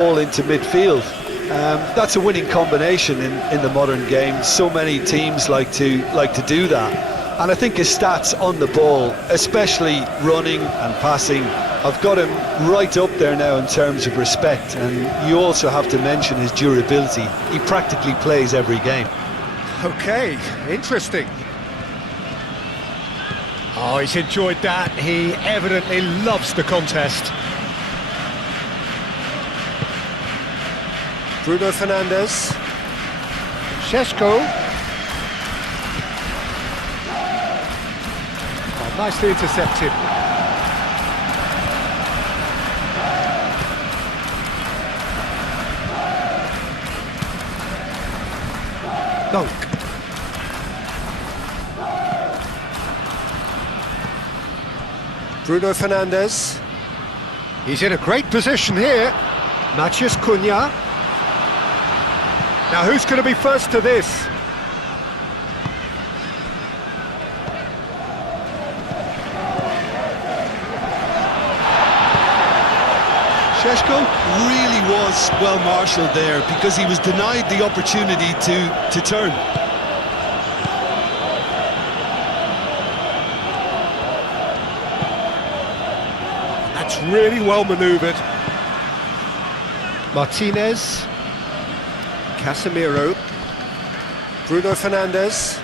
ball into midfield. That's a winning combination in the modern game. So many teams like to do that, and I think his stats on the ball, especially running and passing, have got him right up there now in terms of respect. And you also have to mention his durability. He practically plays every game. Okay, interesting. Oh, he's enjoyed that. He evidently loves the contest. Bruno Fernandes. Šeško. Oh, nicely intercepted. Dunk. Bruno Fernandes. He's in a great position here. Matheus Cunha. Now who's going to be first to this? Šeško really was well marshalled there because he was denied the opportunity to turn. That's really well manoeuvred. Martinez. Casemiro. Bruno Fernandes.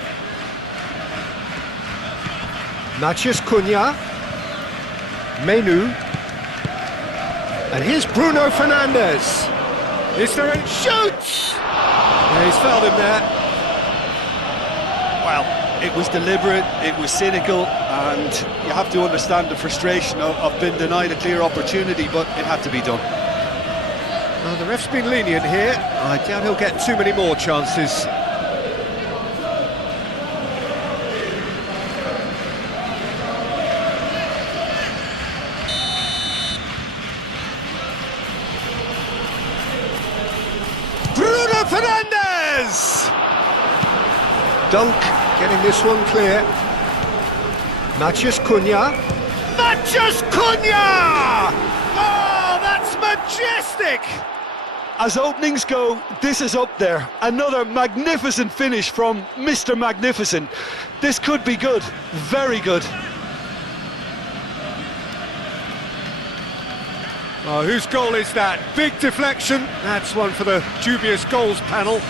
Matheus Cunha. Menu. And here's Bruno Fernandes. Is there a shoot? Yeah, he's fouled him there. Well, it was deliberate, it was cynical, and you have to understand the frustration of being denied a clear opportunity, but it had to be done. Well, the ref's been lenient here. I doubt he'll get too many more chances. Bruno Fernandes! Dunk, getting this one clear. Matheus Cunha. Matheus Cunha! Oh, that's majestic! As openings go, this is up there. Another magnificent finish from Mr. Magnificent. This could be good, very good. Oh, whose goal is that? Big deflection. That's one for the dubious goals panel.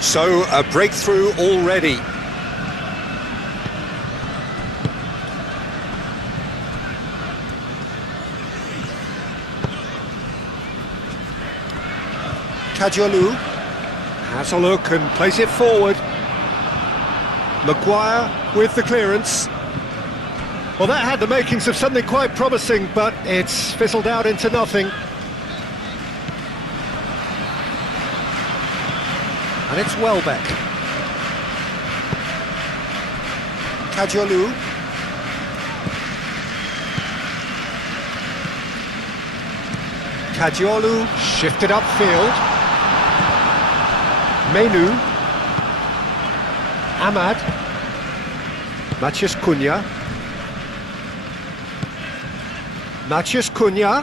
So, a breakthrough already. Kadiolu has a look and plays it forward. Maguire with the clearance. Well, that had the makings of something quite promising, but it's fizzled out into nothing. And it's Welbeck. Kadiolu. Kadiolu shifted upfield. Menu. Ahmad. Matheus Cunha. Matheus Cunha.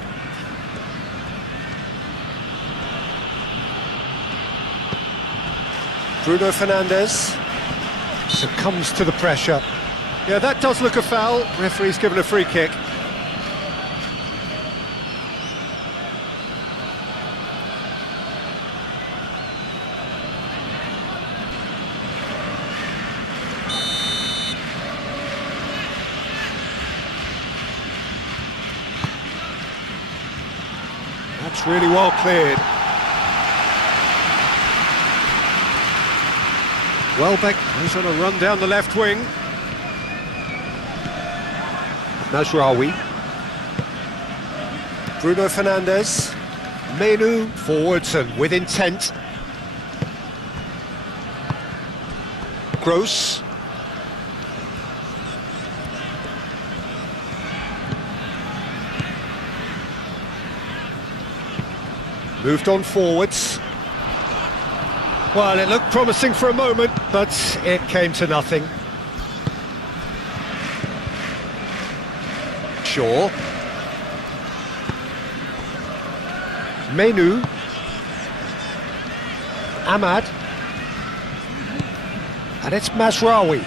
Bruno Fernandes succumbs to the pressure. Yeah, that does look a foul. Referee's given a free kick. That's really well cleared. Welbeck goes on a run down the left wing. Mazraoui. Bruno Fernandes. Menu forwards and with intent. Gross. Moved on forwards. Well, it looked promising for a moment, but it came to nothing. Shaw. Menu. Ahmad. And it's Mazraoui.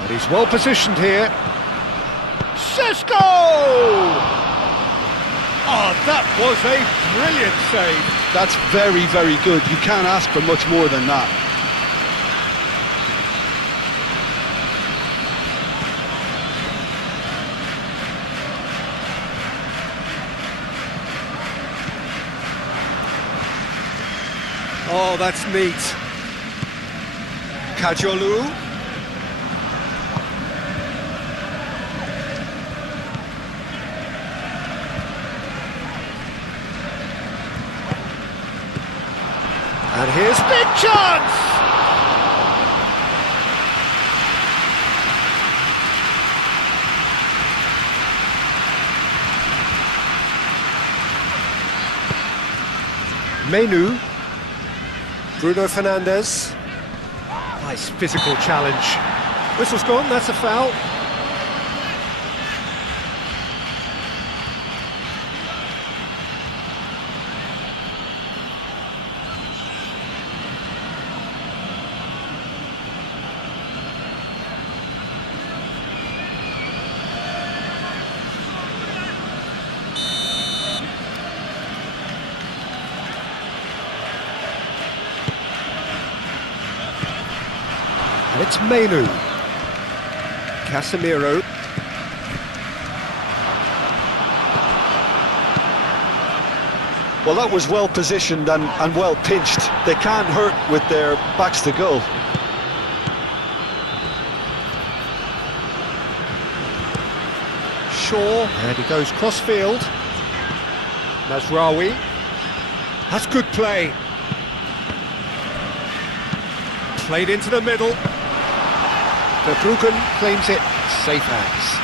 And he's well positioned here. Šeško! Oh, that was a brilliant save. That's very, very good. You can't ask for much more than that. Oh, that's neat. Kajolu. And here's big chance! Menu. Bruno Fernandes. Nice physical challenge. Whistle's gone, that's a foul. And it's Menu. Casemiro. Well, that was well positioned and well pinched. They can't hurt with their backs to goal. Shaw, and he goes cross-field. Mazraoui. That's good play. Played into the middle. Verbruggen claims it. Safe hands.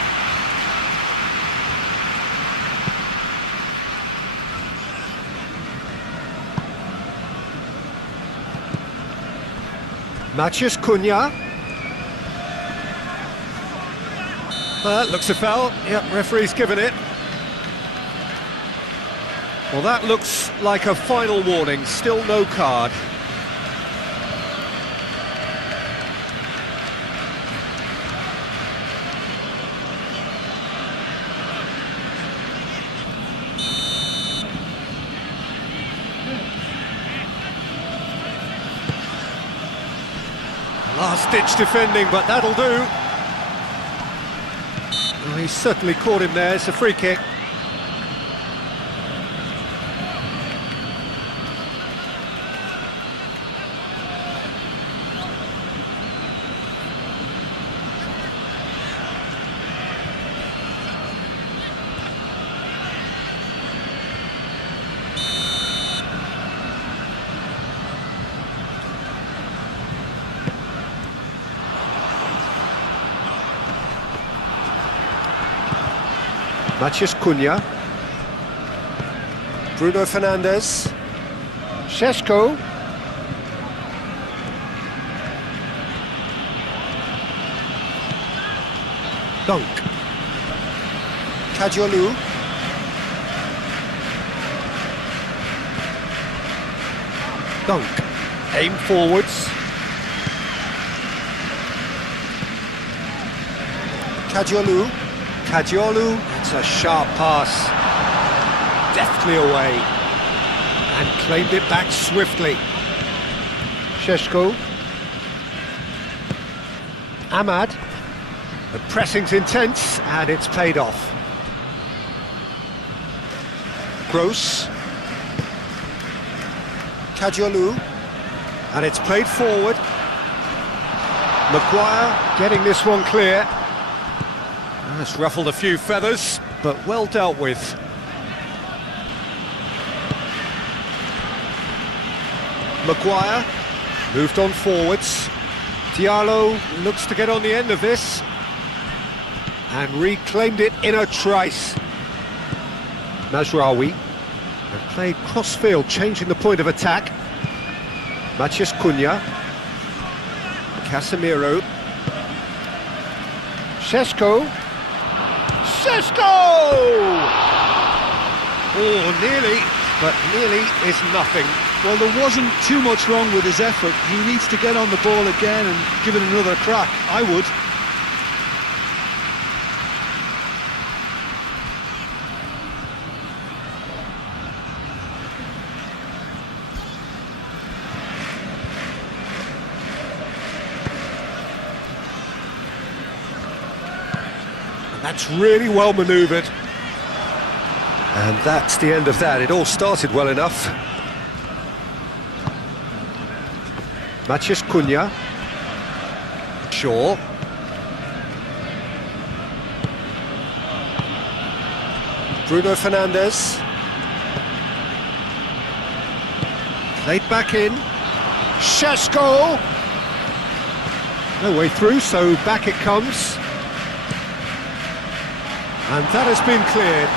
Matheus Cunha. Looks a foul. Yep, referee's given it. Well, that looks like a final warning. Still no card. Last-ditch defending, but that'll do. Well, he's certainly caught him there. It's a free kick. Matheus Cunha. Bruno Fernandes. Šeško. Dunk. Kajolu. Dunk. Aim forwards. Kajolu. Kajolu, it's a sharp pass, deftly away, and claimed it back swiftly. Šeško. Ahmad. The pressing's intense, and it's paid off. Kajolu. And it's played forward. Maguire getting this one clear. That's ruffled a few feathers, but well dealt with. Maguire moved on forwards. Diallo looks to get on the end of this and reclaimed it in a trice. Mazraoui and played cross-field, changing the point of attack. Matías Cunha. Casemiro. Šeško. Oh, nearly, but nearly is nothing. Well, there wasn't too much wrong with his effort. He needs to get on the ball again and give it another crack. I would. That's really well manoeuvred. And that's the end of that. It all started well enough. Matías Cunha. Shaw. Bruno Fernandes. Played back in. Šeško. No way through, so back it comes. And that has been cleared.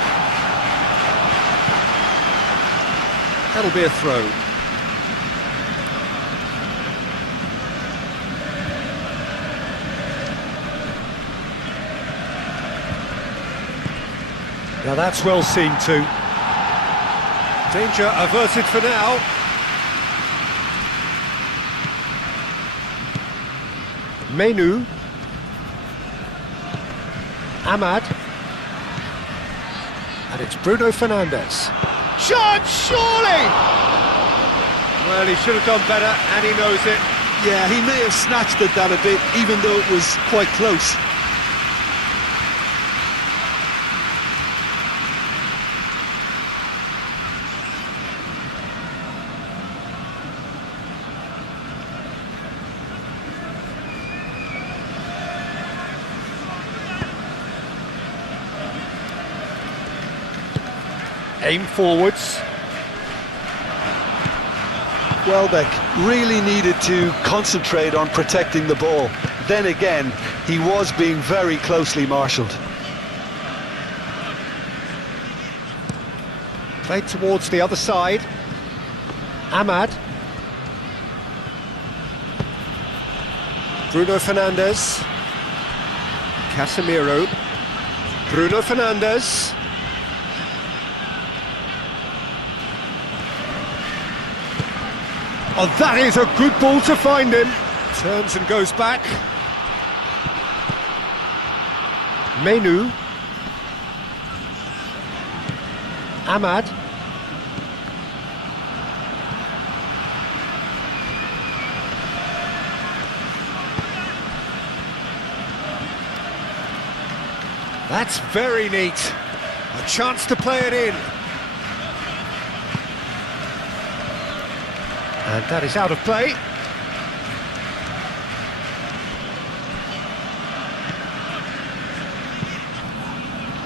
That'll be a throw. Now that's well seen too. Danger averted for now. Menu. Ahmad. And it's Bruno Fernandes. Shot, surely! Well, he should have done better, and he knows it. Yeah, he may have snatched at that a bit, even though it was quite close. Aim forwards. Welbeck really needed to concentrate on protecting the ball. Then again, he was being very closely marshalled. Played towards the other side. Ahmad. Bruno Fernandes. Casemiro. Bruno Fernandes. Oh, that is a good ball to find him. Turns and goes back. Menu. Ahmad. That's very neat. A chance to play it in. And that is out of play.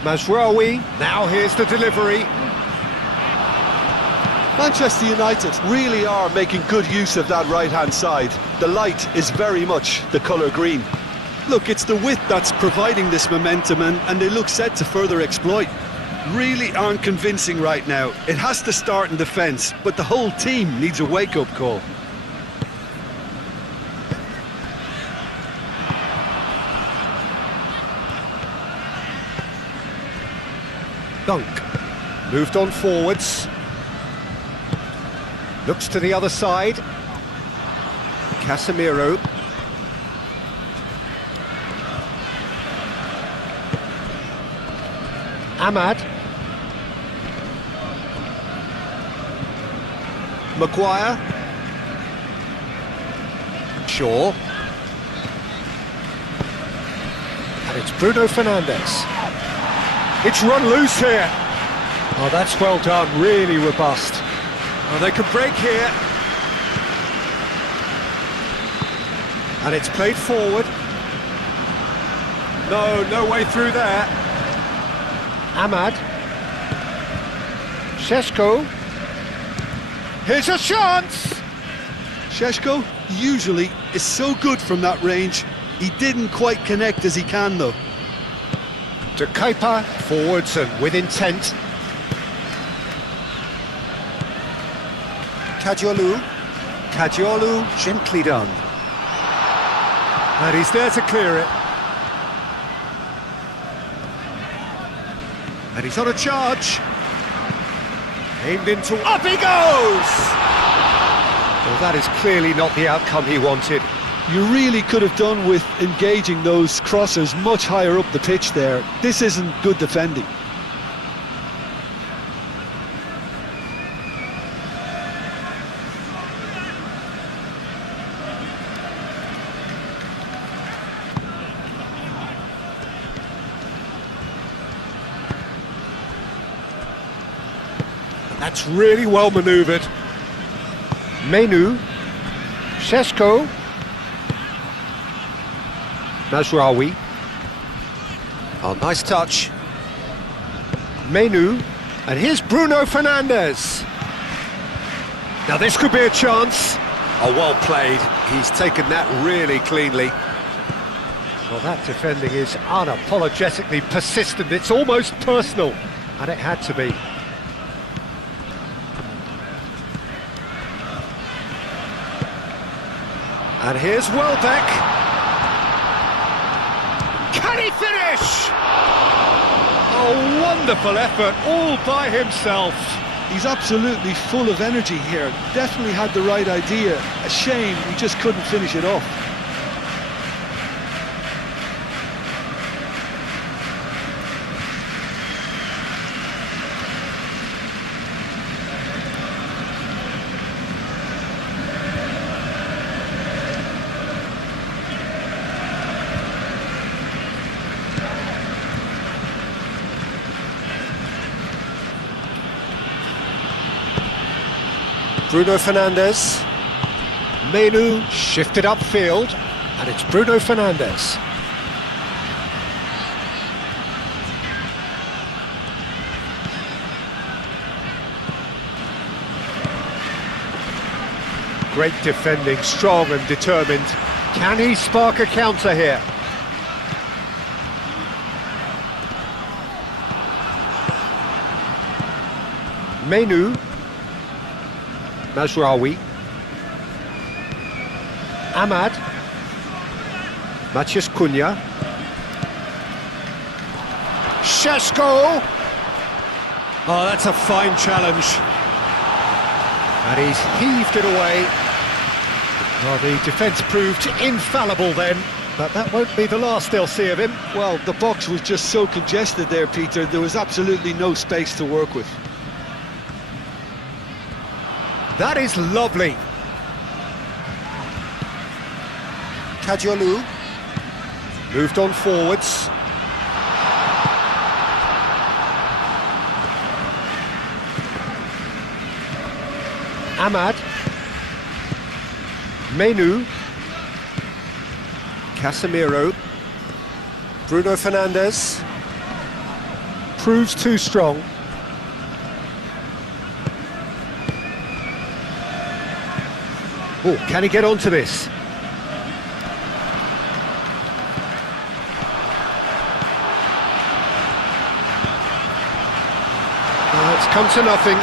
Mazraoui, now here's the delivery. Manchester United really are making good use of that right-hand side. The light is very much the colour green. Look, it's the width that's providing this momentum, and they look set to further exploit. Really aren't convincing right now. It has to start in defence, but the whole team needs a wake-up call. Dunk. Moved on forwards. Looks to the other side. Casemiro. Ahmad. Maguire. Shaw. And it's Bruno Fernandes. It's run loose here. Oh, that's well done, really robust. Oh, they could break here. And it's played forward. No way through there. Ahmad. Šeško. Here's a chance! Šeško usually is so good from that range. He didn't quite connect as he can though. To Kuiper, forwards and with intent. Kagiolu. Kagiolu, gently done. And he's there to clear it. And he's on a charge. Aimed into... Up he goes! Well, that is clearly not the outcome he wanted. You really could have done with engaging those crossers much higher up the pitch there. This isn't good defending. That's really well manoeuvred. Menu, Šeško, Mazraoui. Oh, nice touch. Menu, and here's Bruno Fernandes. Now this could be a chance. Oh, well played. He's taken that really cleanly. Well, that defending is unapologetically persistent. It's almost personal, and it had to be. And here's Welbeck. Can he finish? Oh, wonderful effort, all by himself. He's absolutely full of energy here. Definitely had the right idea. A shame he just couldn't finish it off. Bruno Fernandes. Menu shifted upfield, and it's Bruno Fernandes. Great defending, strong and determined. Can he spark a counter here? Menu. Mazraoui. Ahmad. Matheus Cunha. Šeško. Oh, that's a fine challenge. And he's heaved it away. Well, the defence proved infallible then, but that won't be the last they'll see of him. Well, the box was just so congested there, Peter. There was absolutely no space to work with. That is lovely. Kagiolu moved on forwards. Ahmad. Menu. Casemiro. Bruno Fernandes. Proves too strong. Oh, can he get onto this? Oh, it's come to nothing.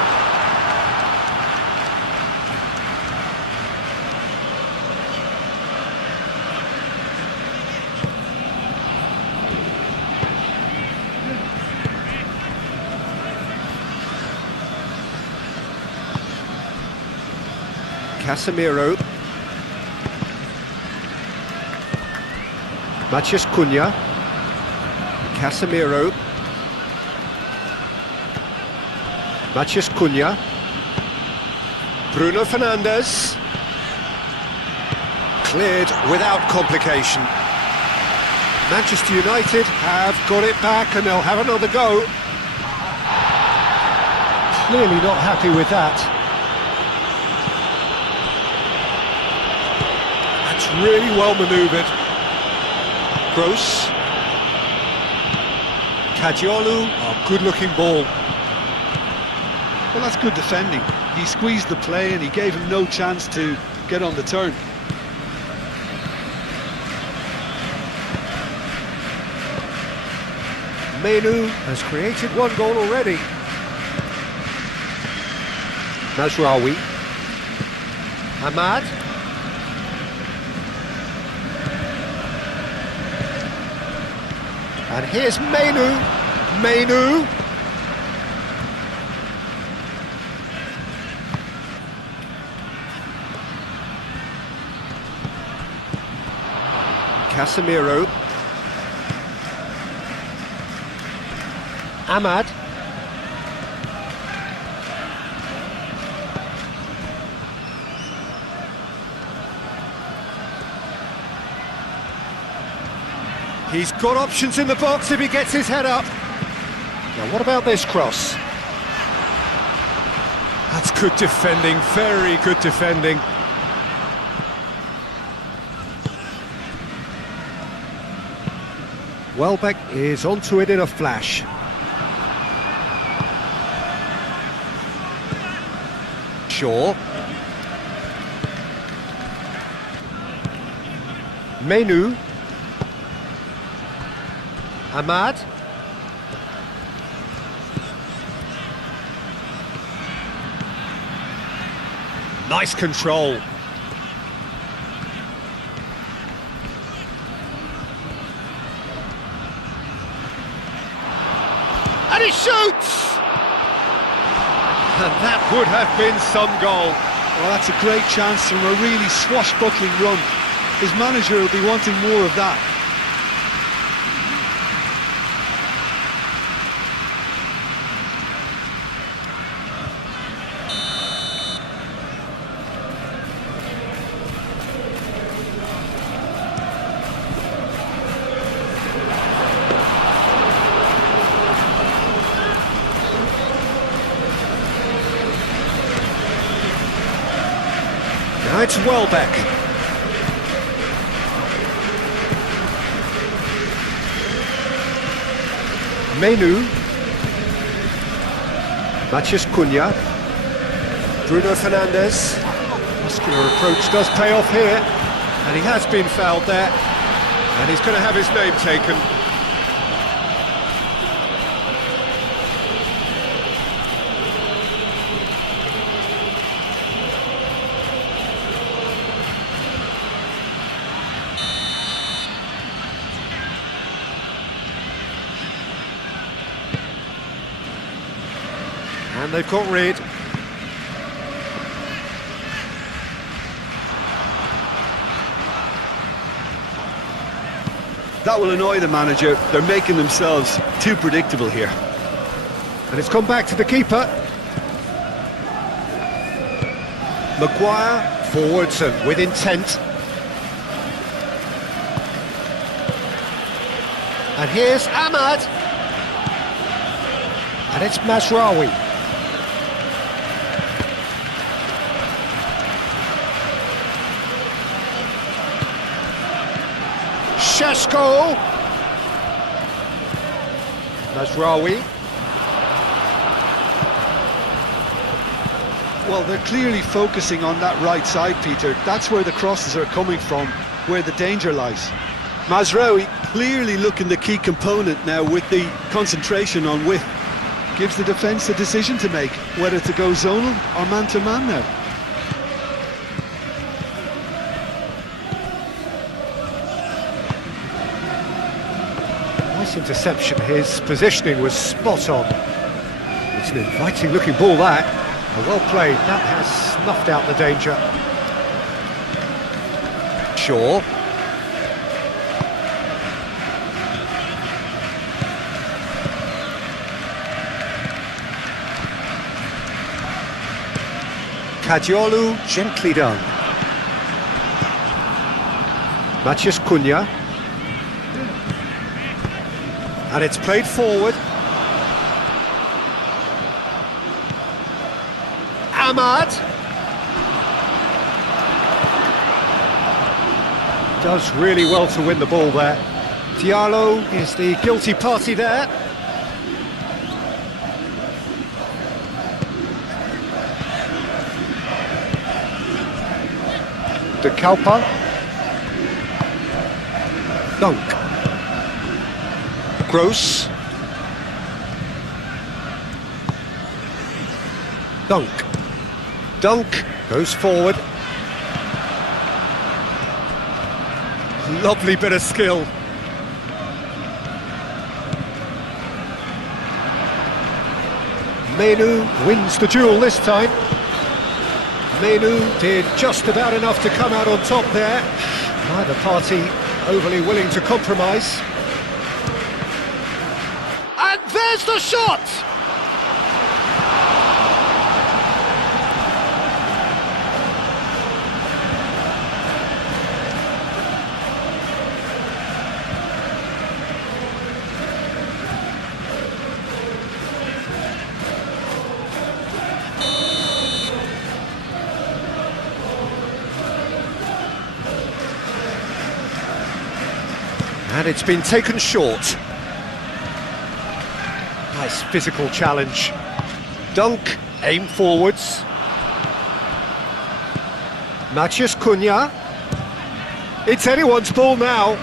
Casemiro. Matheus Cunha. Casemiro. Matheus Cunha. Bruno Fernandes. Cleared without complication. Manchester United have got it back and they'll have another go. Clearly not happy with that. That's really well manoeuvred. Gross. Kadiolu, a good-looking ball. Well, that's good defending. He squeezed the play and he gave him no chance to get on the turn. Menu has created one goal already. Mazraoui. Ahmad. And here's Menu. Menu. Casemiro. Ahmad. He's got options in the box if he gets his head up. Now what about this cross? That's good defending, very good defending. Welbeck is onto it in a flash. Shaw. Menu. Ahmad. Nice control. And he shoots! And that would have been some goal. Well, that's a great chance from a really swashbuckling run. His manager will be wanting more of that. Now it's Welbeck. Menu. Matheus Cunha. Bruno Fernandes. Muscular approach does pay off here. And he has been fouled there. And he's going to have his name taken. And they've got rid. That will annoy the manager. They're making themselves too predictable here. And it's come back to the keeper. Maguire forwards and with intent. And here's Ahmad. And it's Mazraoui. Šeško. Mazraoui. Well, they're clearly focusing on that right side, Peter. That's where the crosses are coming from, where the danger lies. Mazraoui clearly looking the key component now with the concentration on width. Gives the defence a decision to make, whether to go zonal or man-to-man now. Nice interception. His positioning was spot on. It's an inviting looking ball, that. Well played. That has snuffed out the danger. Shaw. Kadiolu, gently done. Matheus Cunha. And it's played forward. Ahmad. does really well to win the ball there. Diallo is the guilty party there. De Kalpa. Dunk. Gross. Dunk. Dunk goes forward. Lovely bit of skill. Menu wins the duel this time. Menu did just about enough to come out on top there. Neither party overly willing to compromise. And there's the shot! And it's been taken short. Nice physical challenge. Dunk, aim forwards. Maciej Cunha. It's anyone's ball now.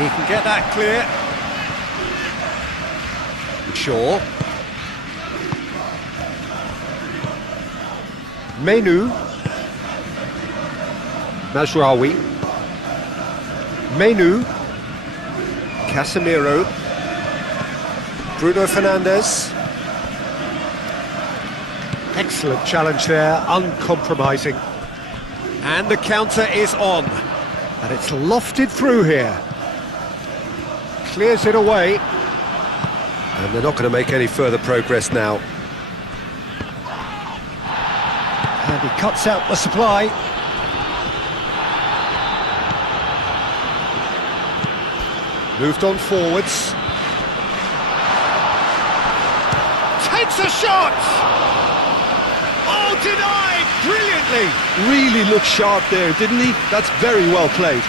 He can get that clear. Shaw. Menu. Mazraoui. Menu, Casemiro, Bruno Fernandes. Excellent challenge there, uncompromising. And the counter is on. And it's lofted through here. Clears it away. And they're not going to make any further progress now. And he cuts out the supply. Moved on forwards. Takes a shot! Oh, denied! Brilliantly! Really looked sharp there, didn't he? That's very well played.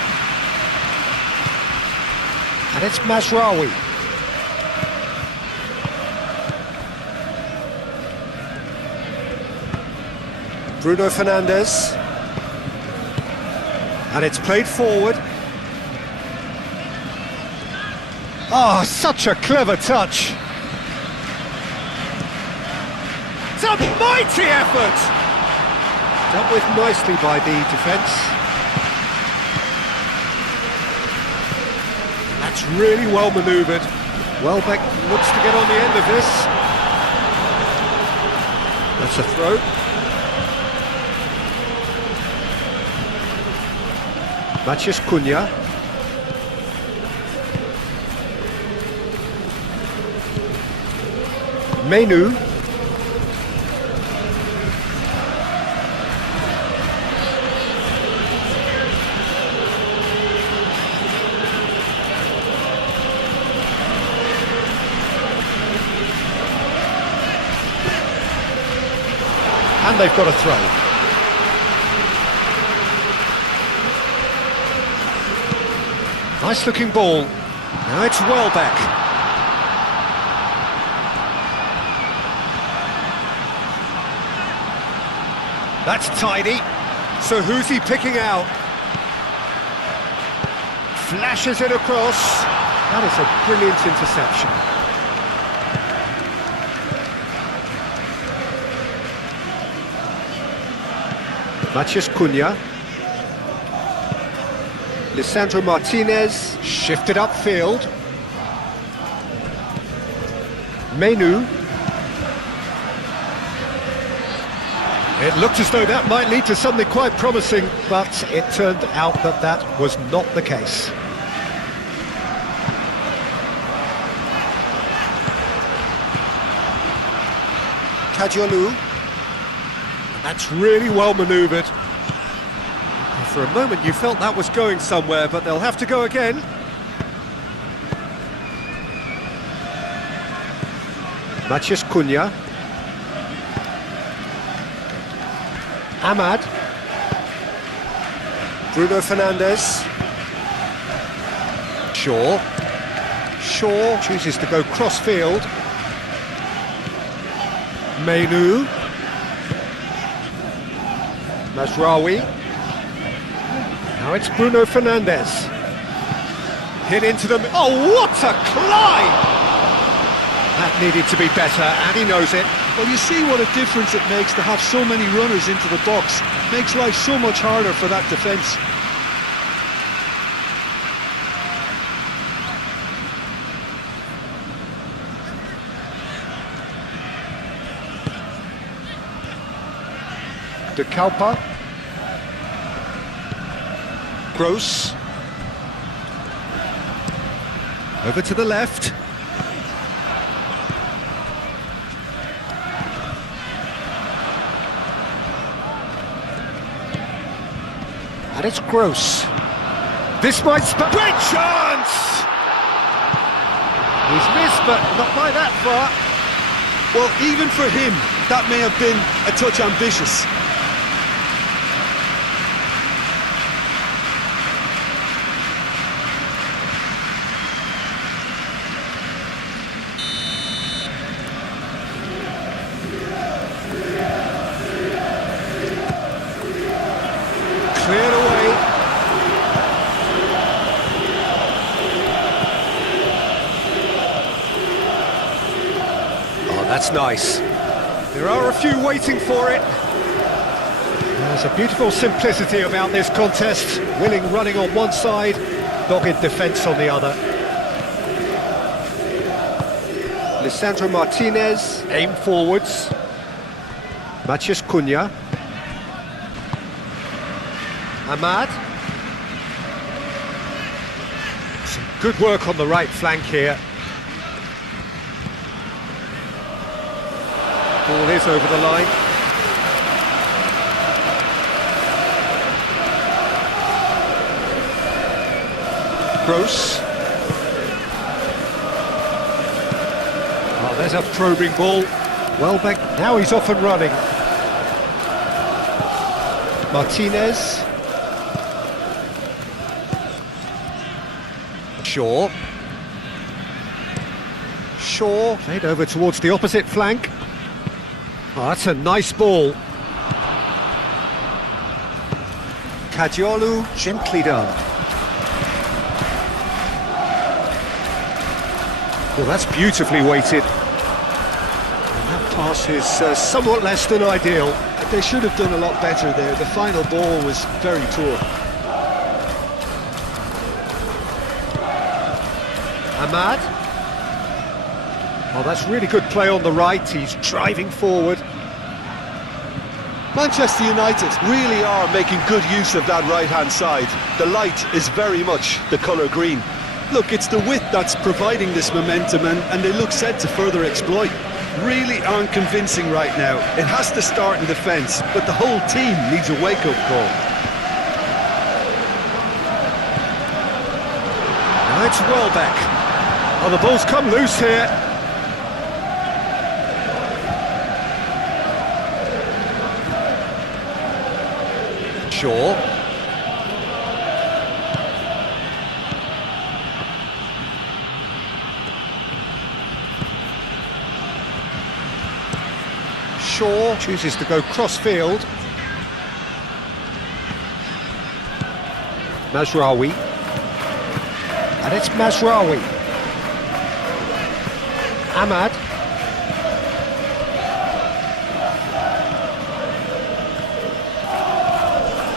And it's Mazraoui. Bruno Fernandes. And it's played forward. Oh, such a clever touch. It's a mighty effort. Dealt with nicely by the defence. That's really well manoeuvred. Welbeck looks to get on the end of this. That's a throw. Maciej Cunha. Menu. And they've got a throw. Nice looking ball. Now it's Welbeck. That's tidy. So who's he picking out? Flashes it across. That is a brilliant interception. Maciej Cunha. Lisandro Martinez shifted upfield. Menu. It looked as though that might lead to something quite promising, but it turned out that that was not the case. Kadiolu. That's really well manoeuvred. For a moment you felt that was going somewhere, but they'll have to go again. Maciej Cunha. Ahmad. Bruno Fernandes. Shaw chooses to go cross-field. Menu. Mazraoui. Now it's Bruno Fernandes. Hit into them. Oh, what a climb! That needed to be better, and he knows it. Well, you see what a difference it makes to have so many runners into the box. Makes life so much harder for that defence. De Kalpa. Gross. Over to the left. And it's Gross. This might great chance! He's missed, but not by that far. Well, even for him, that may have been a touch ambitious. Cleared away. Oh, that's nice. There are a few waiting for it. There's a beautiful simplicity about this contest. Willing running on one side, dogged defence on the other. Lisandro Martinez, aim forwards. Matheus Cunha. Ahmad. Some good work on the right flank here. Ball is over the line. Gross. Oh, there's a probing ball. Welbeck, now he's off and running. Martinez. Shaw played over towards the opposite flank. Oh, that's a nice ball. Kadiolu, gently done. Well, that's beautifully weighted. And that pass is somewhat less than ideal. They should have done a lot better there. The final ball was very poor. Ahmad. Oh, that's really good play on the right. He's driving forward. Manchester United really are making good use of that right-hand side. The light is very much the colour green. Look, it's the width that's providing this momentum, and they look set to further exploit. Really aren't convincing right now. It has to start in defence, but the whole team needs a wake-up call. Now it's Welbeck. Oh, the ball's come loose here. Shaw. Shaw chooses to go cross-field. Mazraoui. And it's Mazraoui. Ahmad.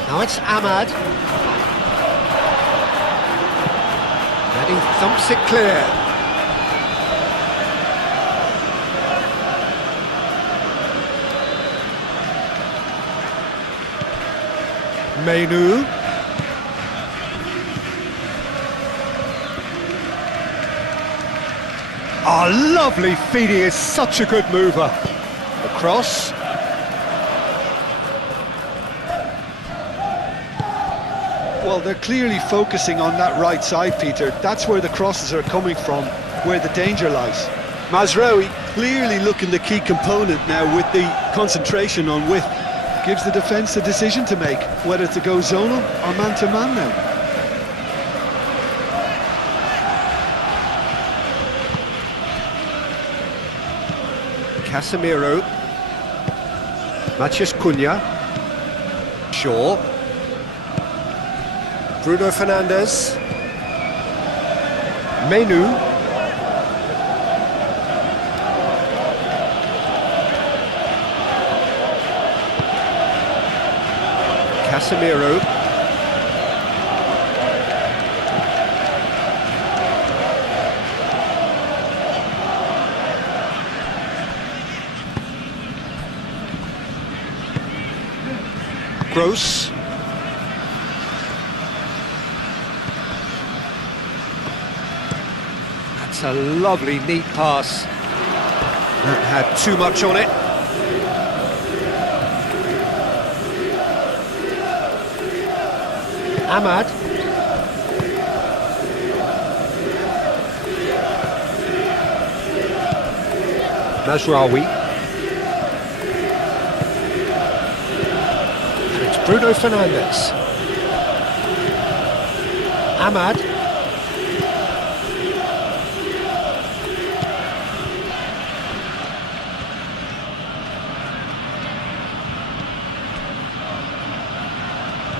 Now it's Ahmad. And he thumps it clear. Menu. Oh, lovely feed, he is such a good mover. Across. Well, they're clearly focusing on that right side, Peter. That's where the crosses are coming from, where the danger lies. Mazraoui clearly looking the key component now with the concentration on width. gives the defence the decision to make, whether to go zonal or man-to-man now. Casemiro, Matheus Cunha, Shaw, Bruno Fernandes, Menu, Casemiro, Gross, that's a lovely neat pass. That had too much on it. Ahmad. Mazraoui. And it's Bruno Fernandes. Ahmad.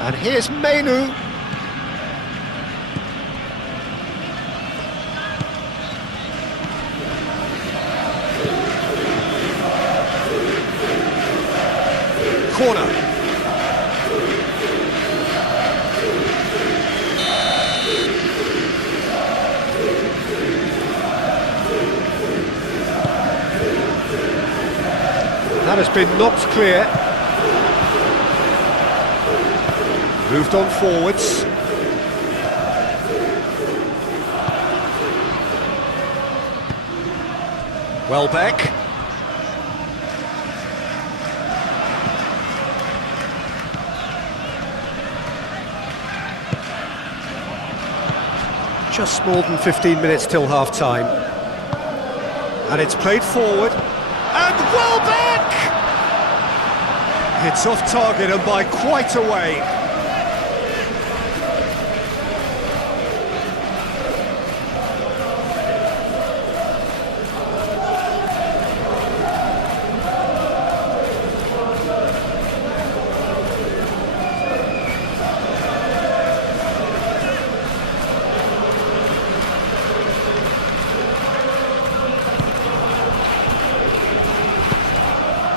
And here's Menu. Corner. That has been knocked clear. Moved on forwards. Welbeck. Just more than 15 minutes till half-time. And it's played forward. And Welbeck! It's off target and by quite a way.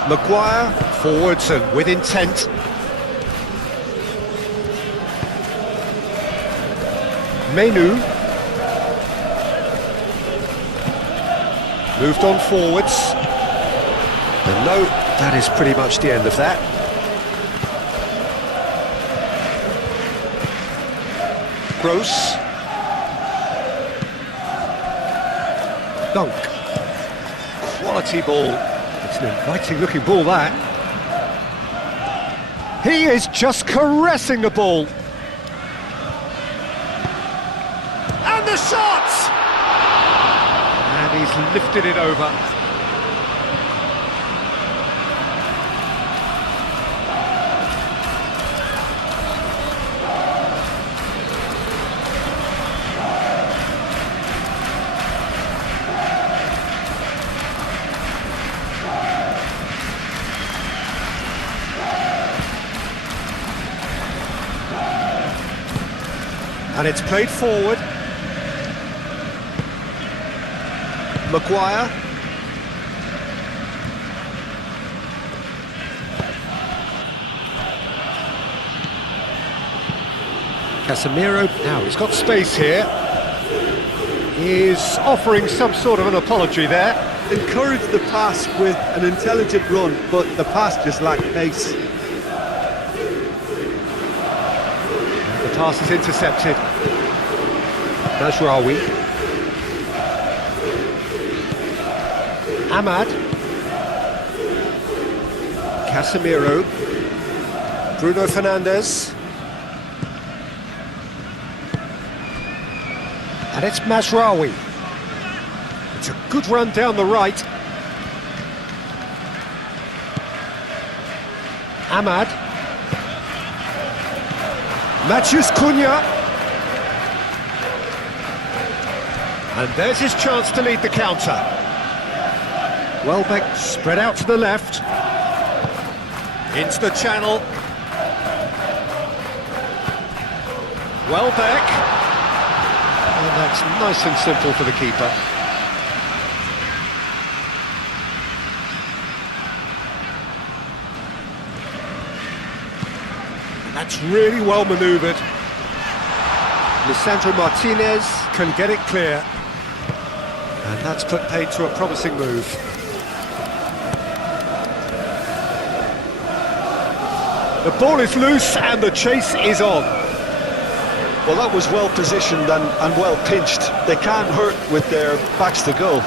Maguire, forwards and with intent. Menu. Moved on forwards. And no, that is pretty much the end of that. Gross. Dunk. Quality ball. It's an inviting-looking ball, that. He is just caressing the ball. And the shot! And he's lifted it over. And it's played forward. Maguire. Casemiro. Now he's got space here. He's offering some sort of an apology there. Encouraged the pass with an intelligent run, but the pass just lacked pace. The pass is intercepted. Mazraoui. Ahmad. Casemiro. Bruno Fernandes. And it's Mazraoui. It's a good run down the right. Ahmad. Matheus Cunha. And there's his chance to lead the counter. Welbeck spread out to the left. Into the channel. Welbeck. And that's nice and simple for the keeper. And that's really well manoeuvred. Lisandro Martinez can get it clear. And that's put paid to a promising move. The ball is loose and the chase is on. Well, that was well positioned and well pinched. They can't hurt with their backs to goal.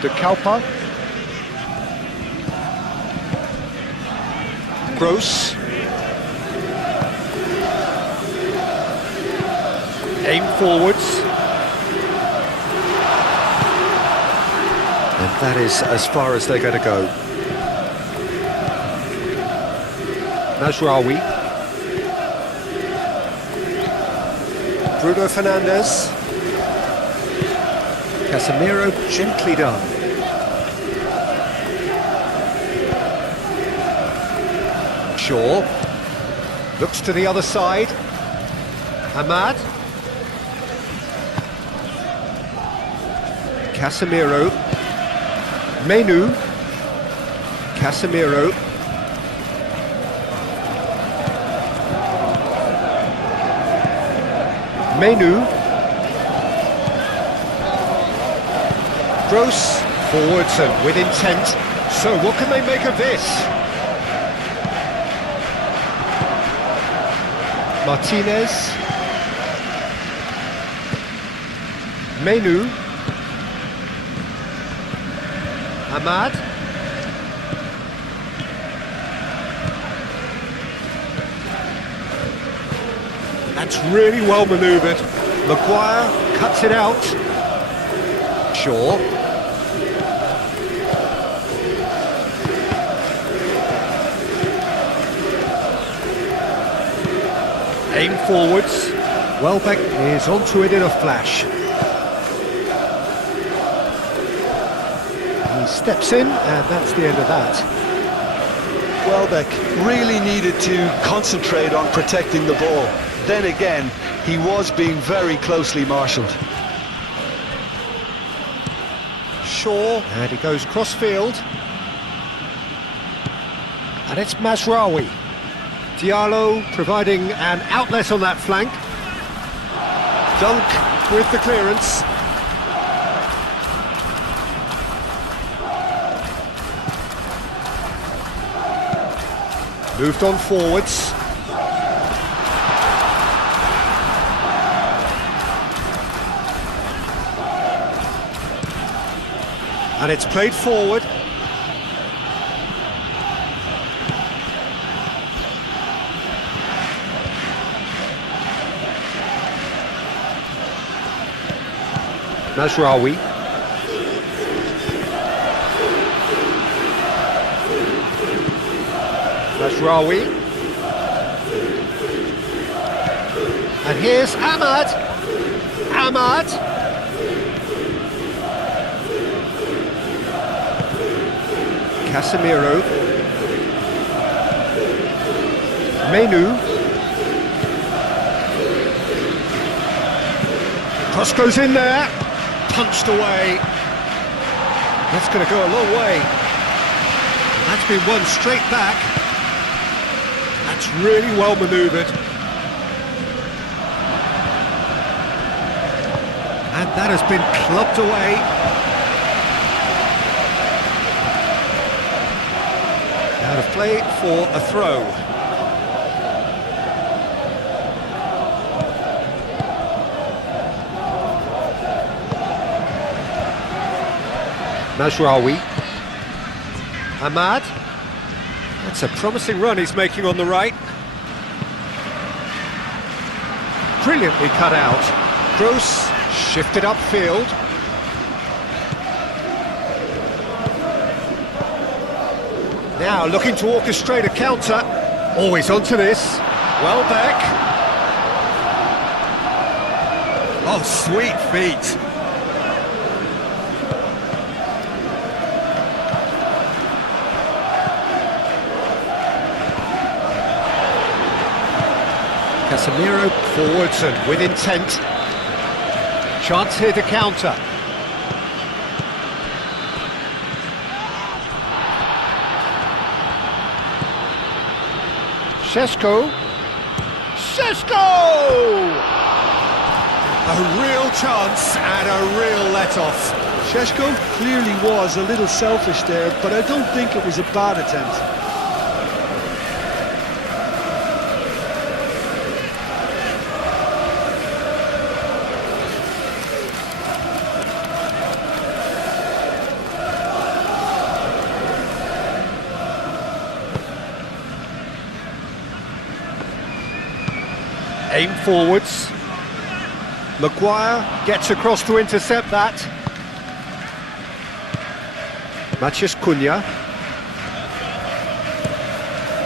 De Kalpa. Gross. Aim forwards. And that is as far as they're going to go. Mazraoui. Bruno Fernandes. Casemiro, gently done. Shaw. Looks to the other side. Ahmad. Casemiro. Menu. Casemiro. Menu. Gross. Forwards and with intent. So what can they make of this? Martinez. Menu. Ahmad. That's really well manoeuvred. Maguire cuts it out. Shaw. Aim forwards. Welbeck is onto it in a flash. He steps in, and that's the end of that. Welbeck really needed to concentrate on protecting the ball. Then again, he was being very closely marshalled. Shaw, and he goes cross-field. And it's Mazraoui. Diallo providing an outlet on that flank. Dunk with the clearance. Moved on forwards. And it's played forward. Mazraoui. Mazraoui. And here's Ahmad. Ahmad. Casemiro. Menu. Cross goes in there. Punched away. That's going to go a long way. That's been won straight back. That's really well manoeuvred. And that has been clubbed away. Out of play for a throw. Mazraoui. Ahmad. That's a promising run he's making on the right. Brilliantly cut out. Kroos shifted upfield. Now looking to orchestrate a counter. Always onto this. Welbeck. Oh, sweet feet. Casemiro forwards and with intent. Chance here to counter. Šeško. A real chance and a real let-off. Šeško clearly was a little selfish there, but I don't think it was a bad attempt. Aim forwards. Maguire gets across to intercept that. Matheus Cunha.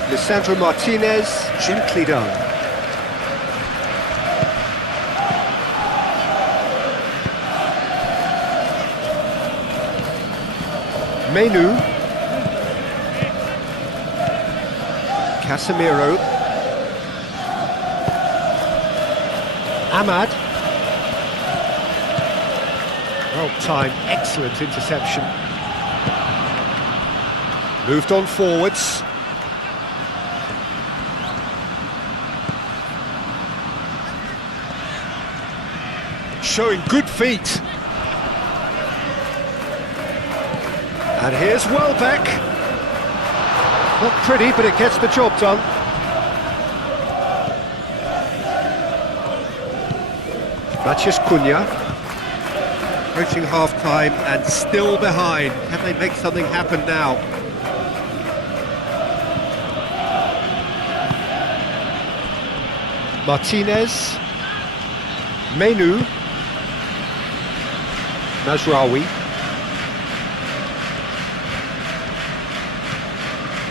Lisandro Martinez, gently done. Menu. Casemiro. Ahmad. Well timed, excellent interception. Moved on forwards. Showing good feet. And here's Welbeck. Not pretty, but it gets the job done. Matheus Cunha. Approaching half-time and still behind. Can they make something happen now? Martinez. Menu. Mazraoui.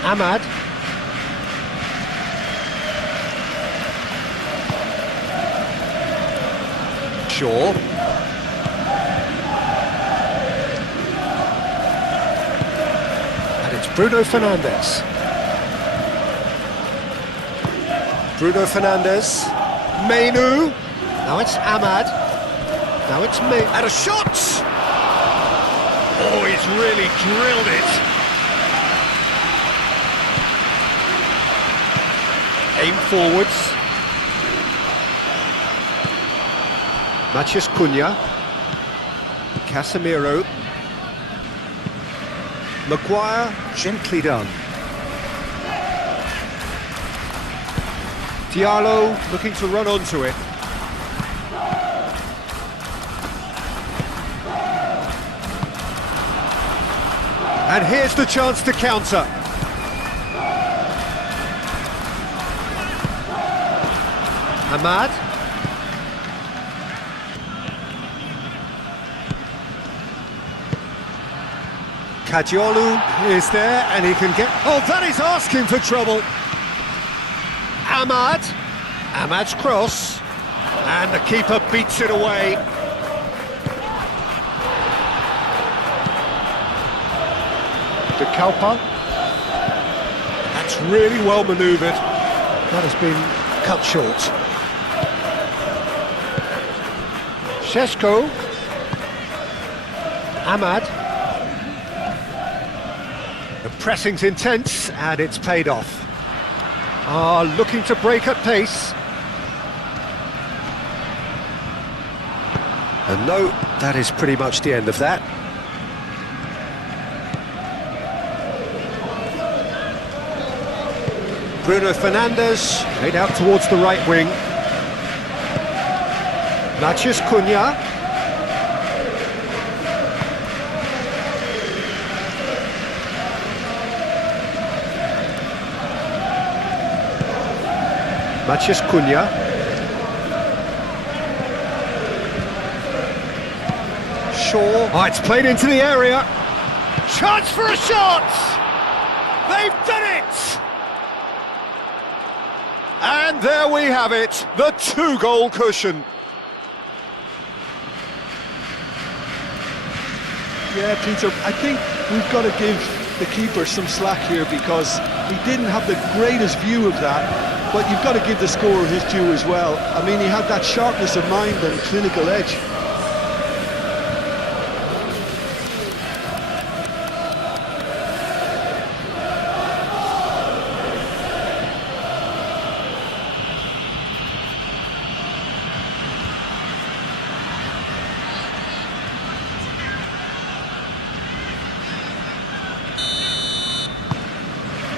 Ahmad. Shaw. And it's Bruno Fernandes. Bruno Fernandes. Menu. Now it's Ahmad. Now it's me. And a shot! Oh, he's really drilled it. Aim forwards. Matheus Cunha. Casemiro. Maguire, gently done. Diallo looking to run onto it. And here's the chance to counter. Ahmad. Kadiolu is there and he can get... Oh, that is asking for trouble. Ahmad. Ahmad's cross. And the keeper beats it away. De Kalpa. That's really well manoeuvred. That has been cut short. Šeško. Ahmad. The pressing's intense and it's paid off. Looking to break at pace. And no, that is pretty much the end of that. Bruno Fernandes, laid out towards the right wing. Matheus Cunha. Matheus Cunha. Shaw. Oh, it's played into the area. Chance for a shot! They've done it! And there we have it, the two-goal cushion. Yeah, Peter, I think we've got to give the keeper some slack here because he didn't have the greatest view of that, but you've got to give the scorer his due as well. I mean, he had that sharpness of mind and clinical edge.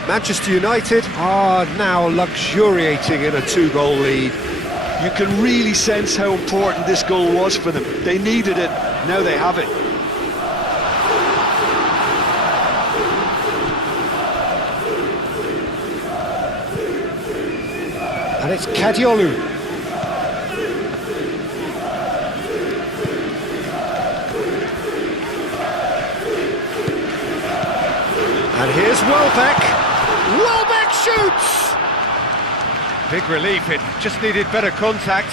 Manchester United are now luxuriating in a two-goal lead. You can really sense how important this goal was for them. They needed it, now they have it. And it's Kadiolu. And here's Welbeck. Welbeck shoots! Big relief, it just needed better contact.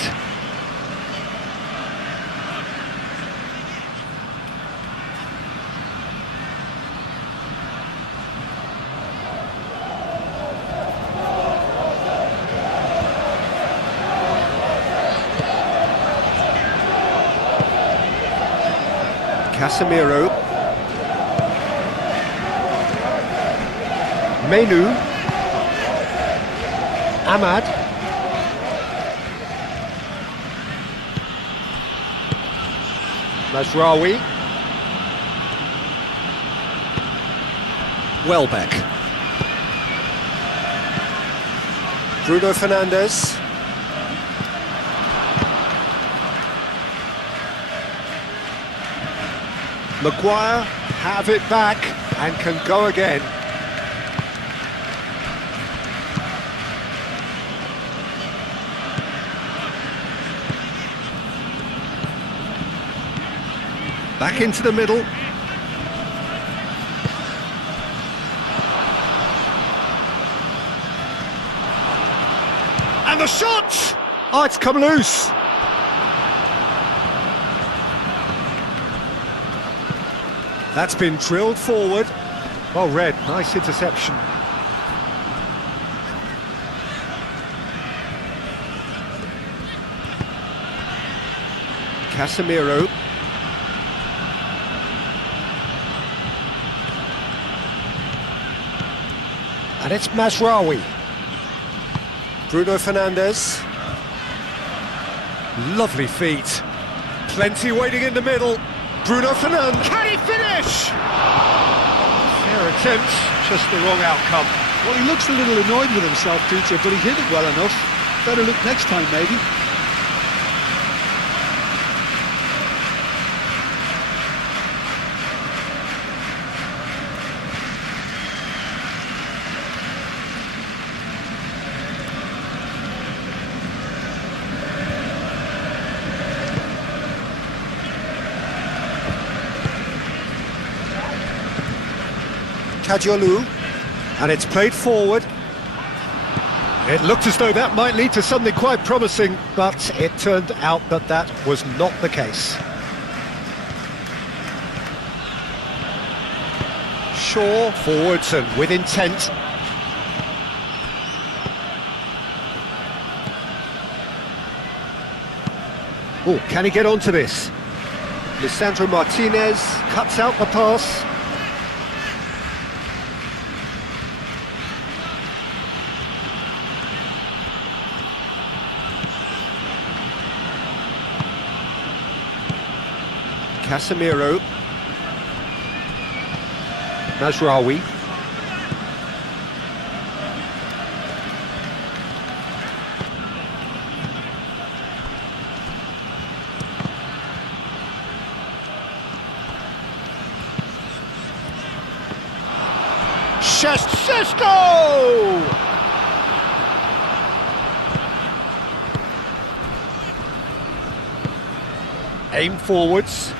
Casemiro. Menu, Ahmad, Mazraoui, Welbeck, Bruno Fernandes, Maguire have it back and can go again. Back into the middle. And the shot! Oh, it's come loose. That's been drilled forward. Well read, nice interception. Casemiro. And it's Mazraoui. Bruno Fernandes. Lovely feet. Plenty waiting in the middle. Bruno Fernandes. Can he finish? Fair attempt, just the wrong outcome. Well, he looks a little annoyed with himself, Peter, but he hit it well enough. Better look next time, maybe. Kadiolu, and it's played forward. It looked as though that might lead to something quite promising, but it turned out that that was not the case. Shaw forwards and with intent. Oh, can he get onto this? Lisandro Martinez cuts out the pass. Casemiro, Mazraoui, Šeško! Aim forwards.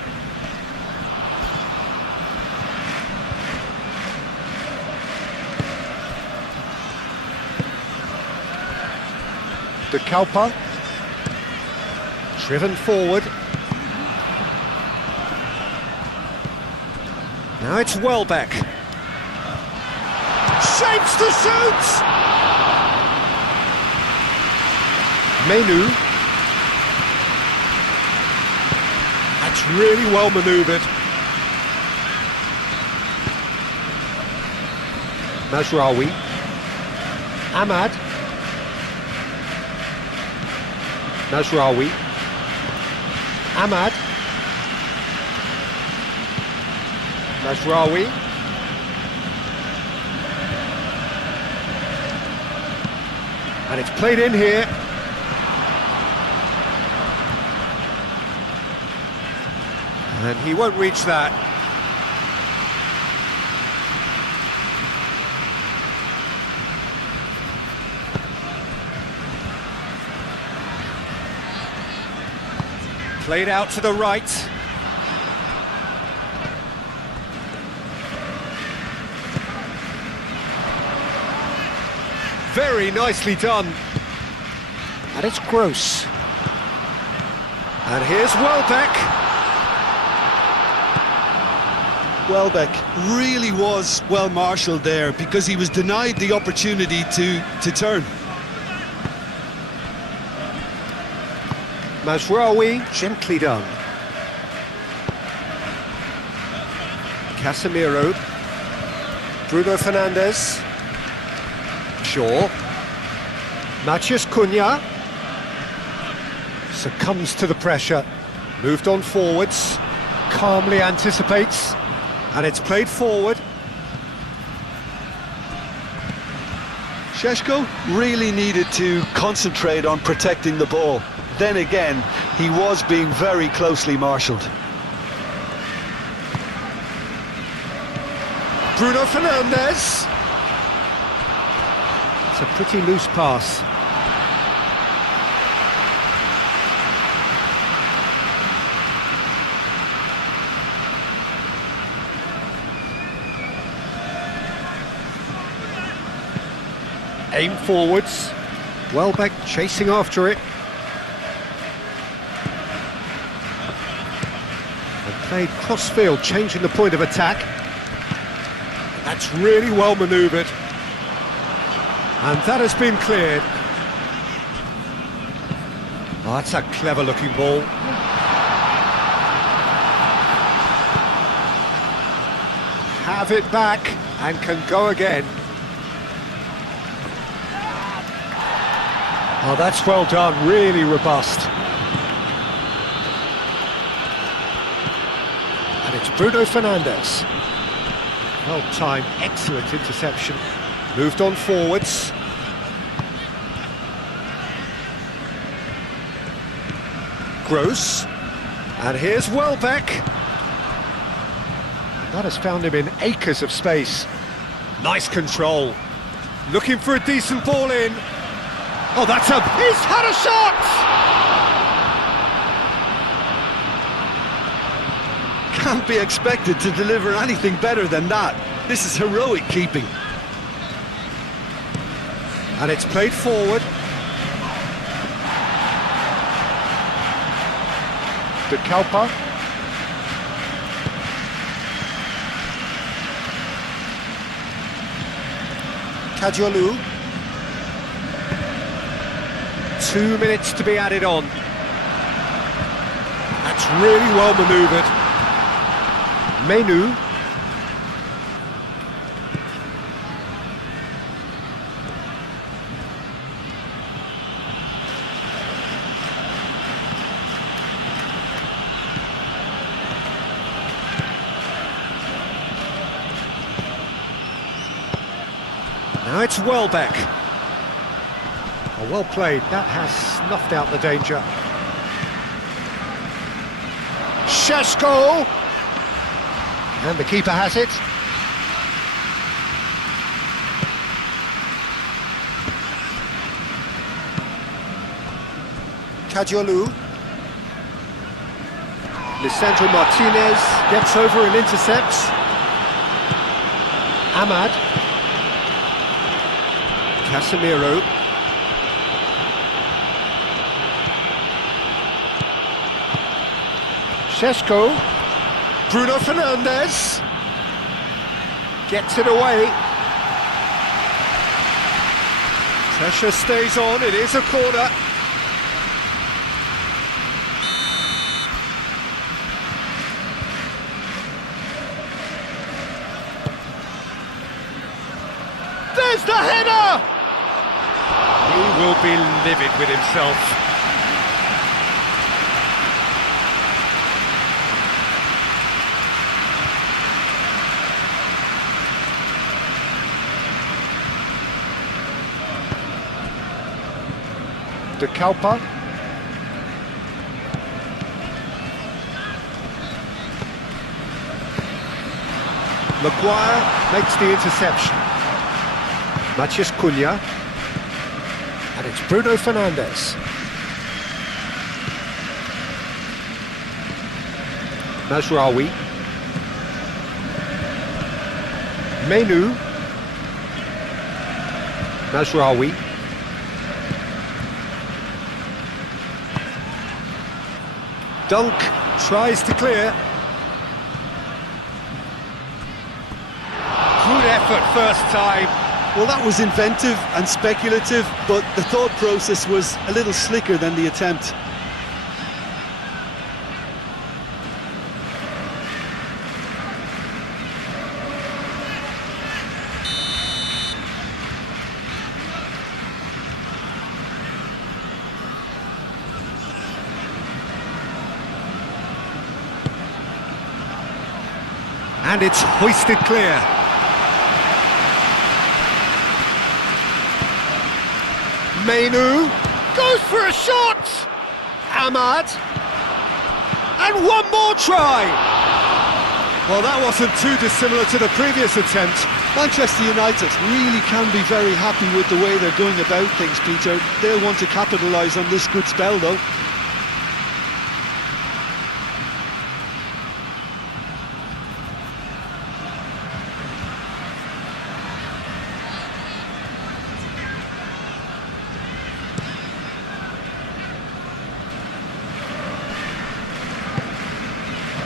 De Kalpa. Driven forward. Now it's Welbeck. Shapes the shoot! Menu. That's really well manoeuvred. Mazraoui. Ahmad. Mazraoui. Ahmad. Mazraoui. And it's played in here. And he won't reach that. Played out to the right. Very nicely done. And it's Gross. And here's Welbeck. Welbeck really was well marshalled there because he was denied the opportunity to turn. Mazraoui, gently done. Casemiro. Bruno Fernandes. Shaw. Matheus Cunha. Succumbs to the pressure. Moved on forwards. Calmly anticipates. And it's played forward. Šeško really needed to concentrate on protecting the ball. Then again, he was being very closely marshalled. Bruno Fernandes. It's a pretty loose pass. Aim forwards. Welbeck chasing after it. And played cross-field, changing the point of attack. That's really well manoeuvred. And that has been cleared. Oh, that's a clever-looking ball. Have it back and can go again. Oh, that's well done, really robust. And it's Bruno Fernandes. Well timed, excellent interception. Moved on forwards. Gross. And here's Welbeck. That has found him in acres of space. Nice control. Looking for a decent ball in. Oh, he's had a shot! Can't be expected to deliver anything better than that. This is heroic keeping. And it's played forward. De Kalpa. Kadiolu. 2 minutes to be added on. That's really well manoeuvred. Menu. Now it's Welbeck. Oh, well played, that has snuffed out the danger. Šeško! And the keeper has it. Kadiolu. Lisandro Martinez gets over and intercepts. Ahmad. Casemiro. Šeško. Bruno Fernandes. Gets it away. Pressure stays on, it is a corner. There's the header! He will be livid with himself. De Kalpa. Maguire makes the interception. Matheus Cunha. And it's Bruno Fernandes. Mazraoui. Menu. Mazraoui. Dunk tries to clear. Good effort first time. Well, that was inventive and speculative, but the thought process was a little slicker than the attempt. And it's hoisted clear. Menu goes for a shot. Ahmad. And one more try. Well, that wasn't too dissimilar to the previous attempt. Manchester United really can be very happy with the way they're going about things, Peter. They'll want to capitalise on this good spell, though.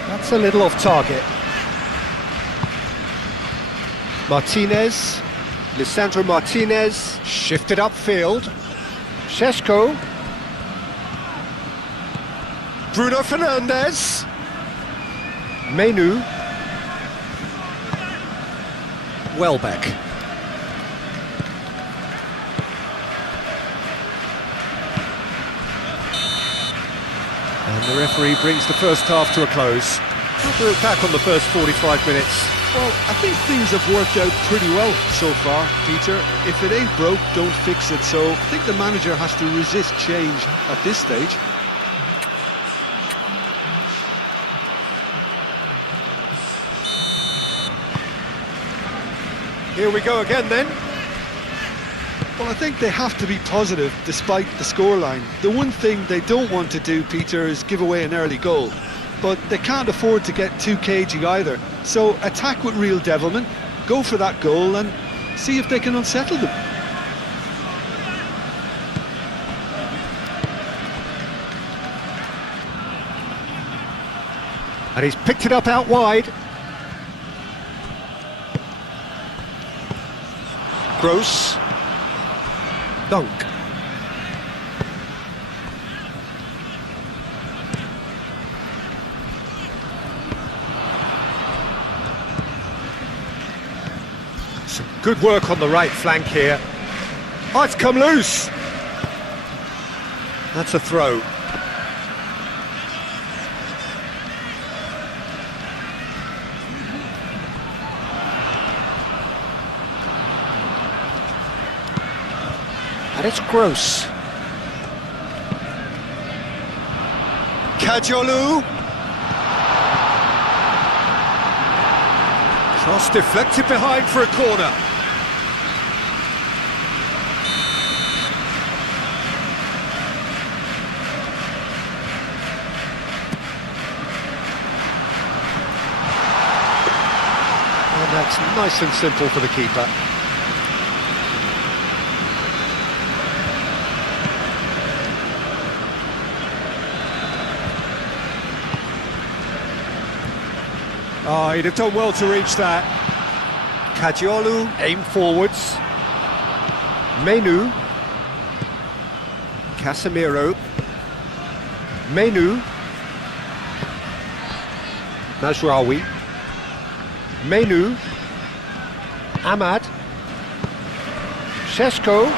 That's a little off target. Martinez, Lisandro Martinez, shifted upfield. Šeško. Bruno Fernandes. Menu. Welbeck. And the referee brings the first half to a close. What to look back on the first 45 minutes? Well, I think things have worked out pretty well so far, Peter. If it ain't broke, don't fix it. So I think the manager has to resist change at this stage. Here we go again then. Well, I think they have to be positive despite the scoreline. The one thing they don't want to do, Peter, is give away an early goal. But they can't afford to get too cagey either. So attack with real devilment, go for that goal and see if they can unsettle them. And he's picked it up out wide. Gross. Dunk. Some good work on the right flank here. Oh, it's come loose. That's a throw. And it's Gross. Kajolu. Cross deflected behind for a corner. And that's nice and simple for the keeper. Oh, he'd have done well to reach that. Kadiolu, aim forwards. Menu. Casemiro. Menu. Mazraoui. Menu. Ahmad. Šeško.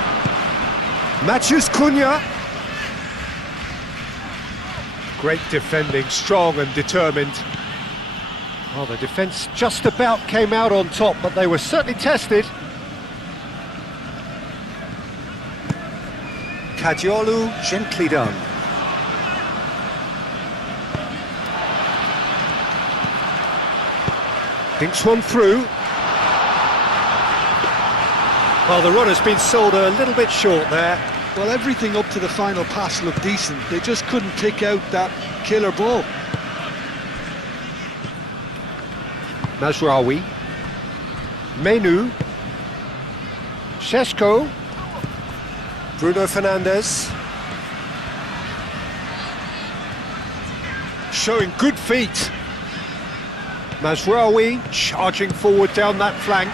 Matheus Cunha. Great defending, strong and determined. Well, the defence just about came out on top, but they were certainly tested. Kadiolu, gently done. Thinks one through. Well, the run has been sold a little bit short there. Well, everything up to the final pass looked decent. They just couldn't pick out that killer ball. Mazraoui. Menu. Šeško. Bruno Fernandes. Showing good feet. Mazraoui charging forward down that flank.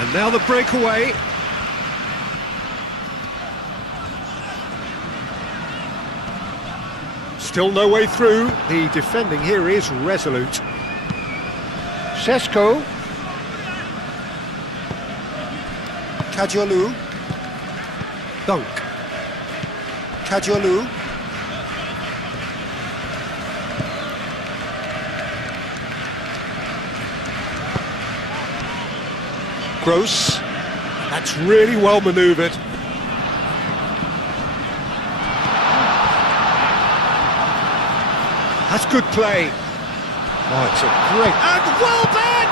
And now the breakaway. Still no way through. The defending here is resolute. Šeško. Kadiolu. Dunk. Kadiolu. Gross. That's really well manoeuvred. That's good play. Oh, it's a great... And Welbeck!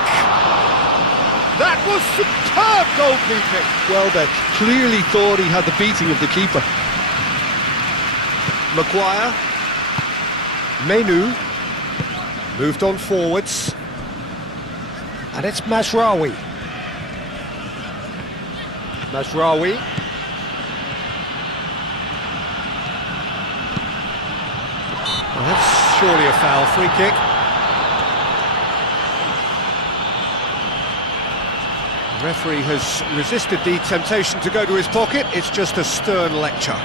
That was superb goalkeeping. Welbeck clearly thought he had the beating of the keeper. Maguire. Menu. Moved on forwards. And it's Mazraoui. Mazraoui. Well, that's surely a foul. Free kick. The referee has resisted the temptation to go to his pocket. It's just a stern lecture.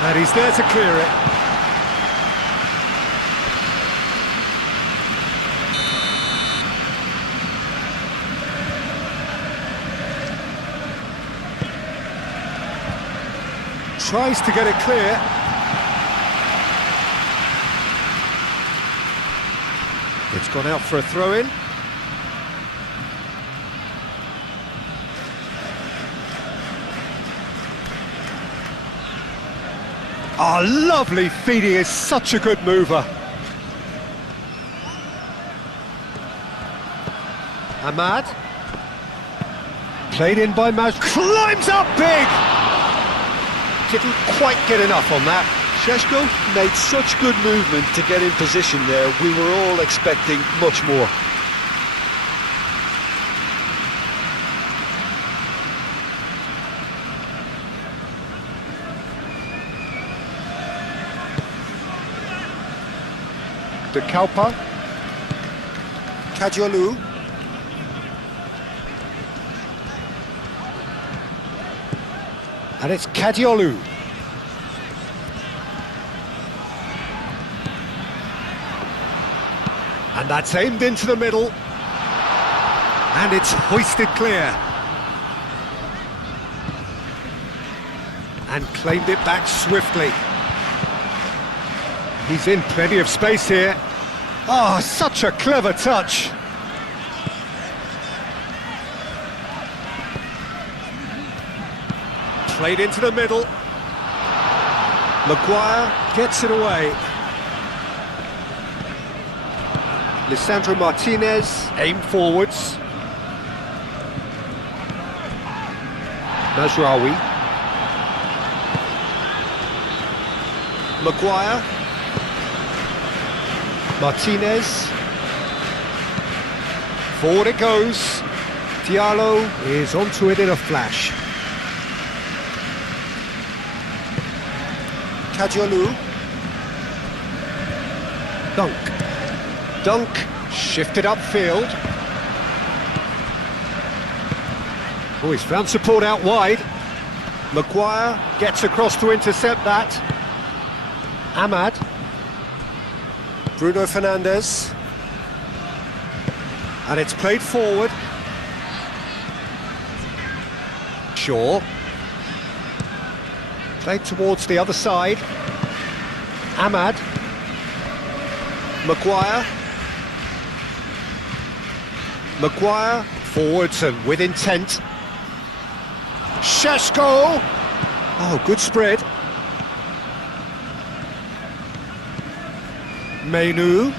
And he's there to clear it. Tries to get it clear. It's gone out for a throw-in. Oh, lovely feeding, is such a good mover. Ahmad. Played in by Maz. Climbs up big! Didn't quite get enough on that. Šeško made such good movement to get in position there. We were all expecting much more. De Kalpa. Kadiolu. And it's Kadiolu. And that's aimed into the middle. And it's hoisted clear. And claimed it back swiftly. He's in plenty of space here. Oh, such a clever touch. Played into the middle. Maguire gets it away. Lisandro Martinez, aim forwards. Mazraoui. Maguire. Martinez. Forward it goes. Diallo is onto it in a flash. Kadiolu. Dunk shifted upfield. Oh, he's found support out wide. Maguire gets across to intercept that. Ahmad. Bruno Fernandes. And it's played forward. Shaw. Played towards the other side. Ahmad. Maguire. Maguire forwards and with intent. Šeško! Oh, good spread. Menu.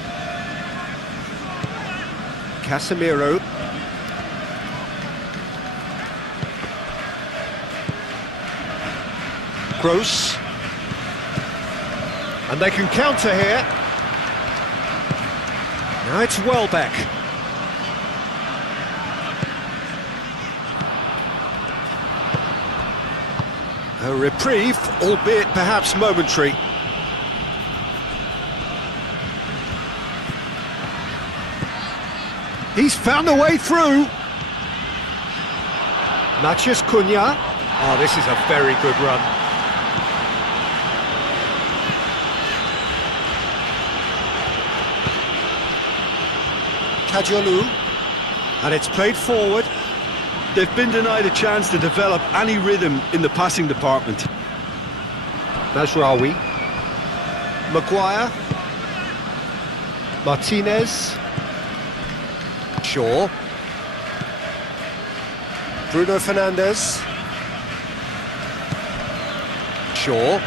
Casemiro. Gross. And they can counter here. Now it's Welbeck. A reprieve, albeit perhaps momentary. He's found a way through. Matheus Cunha. Oh, this is a very good run. Kadiolu. And it's played forward. They've been denied a chance to develop any rhythm in the passing department. Mazraoui. Maguire. Martinez. Shaw. Bruno Fernandes. Shaw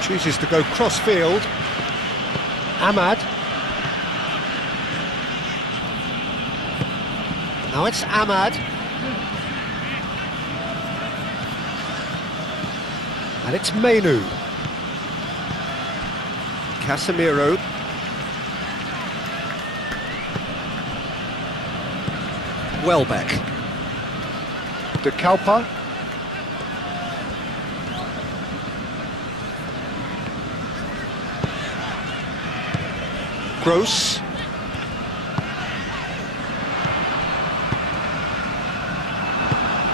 chooses to go cross-field. Ahmad. Now it's Ahmad. And it's Menu. Casemiro. Welbeck. De Kalpa. Gross.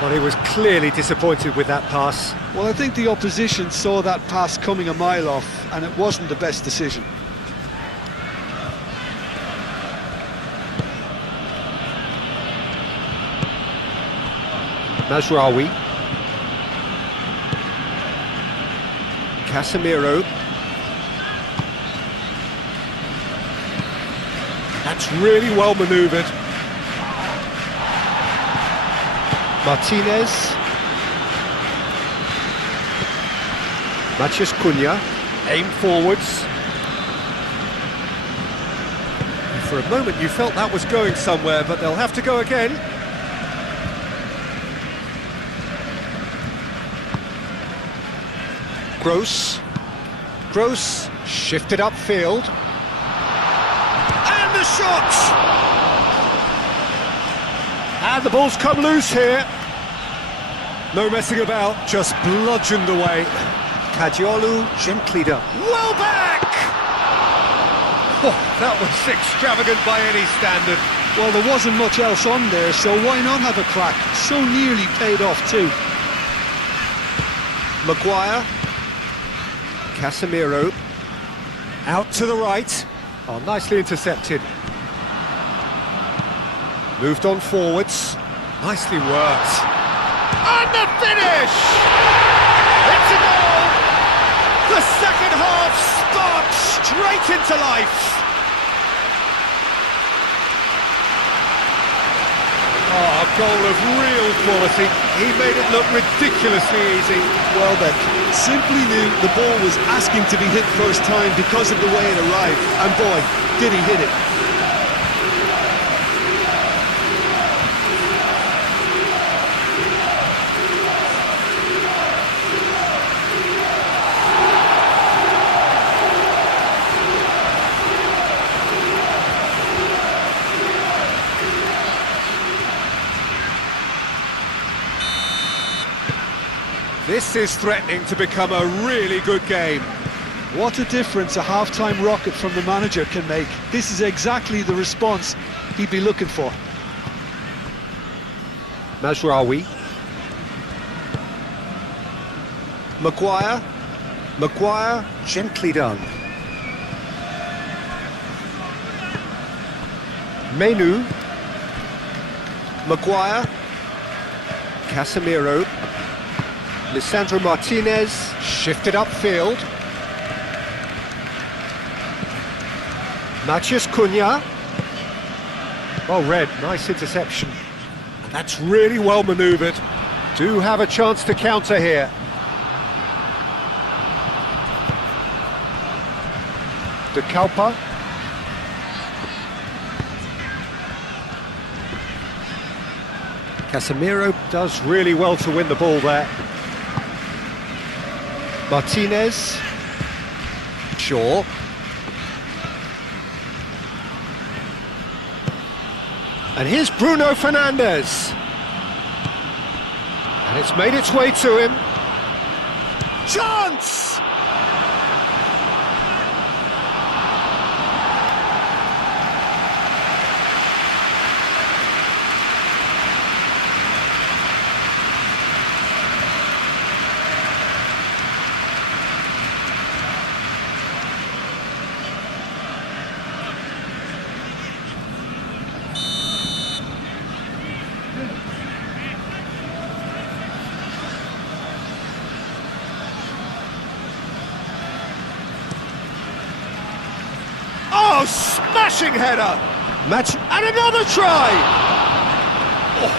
Well, he was clearly disappointed with that pass. Well, I think the opposition saw that pass coming a mile off, and it wasn't the best decision. Mazraoui. Casemiro. That's really well manoeuvred. Martinez. Matheus Cunha. Aim forwards. And for a moment you felt that was going somewhere, but they'll have to go again. Gross. Gross shifted upfield. And the shot! And the ball's come loose here. No messing about, just bludgeoned away. Kadiolu gently done. Welbeck! Oh, that was extravagant by any standard. Well, there wasn't much else on there, so why not have a crack? So nearly paid off too. Maguire. Casemiro. Out to the right. Oh, nicely intercepted. Moved on forwards. Nicely worked. And the finish! It's a goal! The second half sparked straight into life. Oh, a goal of real quality. He made it look ridiculously easy. Welbeck simply knew the ball was asking to be hit first time because of the way it arrived. And boy, did he hit it. This is threatening to become a really good game. What a difference a half-time rocket from the manager can make. This is exactly the response he'd be looking for. Mazraoui. Maguire, gently done. Menu. Maguire. Casemiro. Lisandro Martinez, shifted upfield. Matheus Cunha. Well read, nice interception. And that's really well manoeuvred. Do have a chance to counter here. De Kalpa. Casemiro does really well to win the ball there. Martinez. Shaw. And here's Bruno Fernandes. And it's made its way to him. Chance! Oh, smashing header! Match and another try! Oh,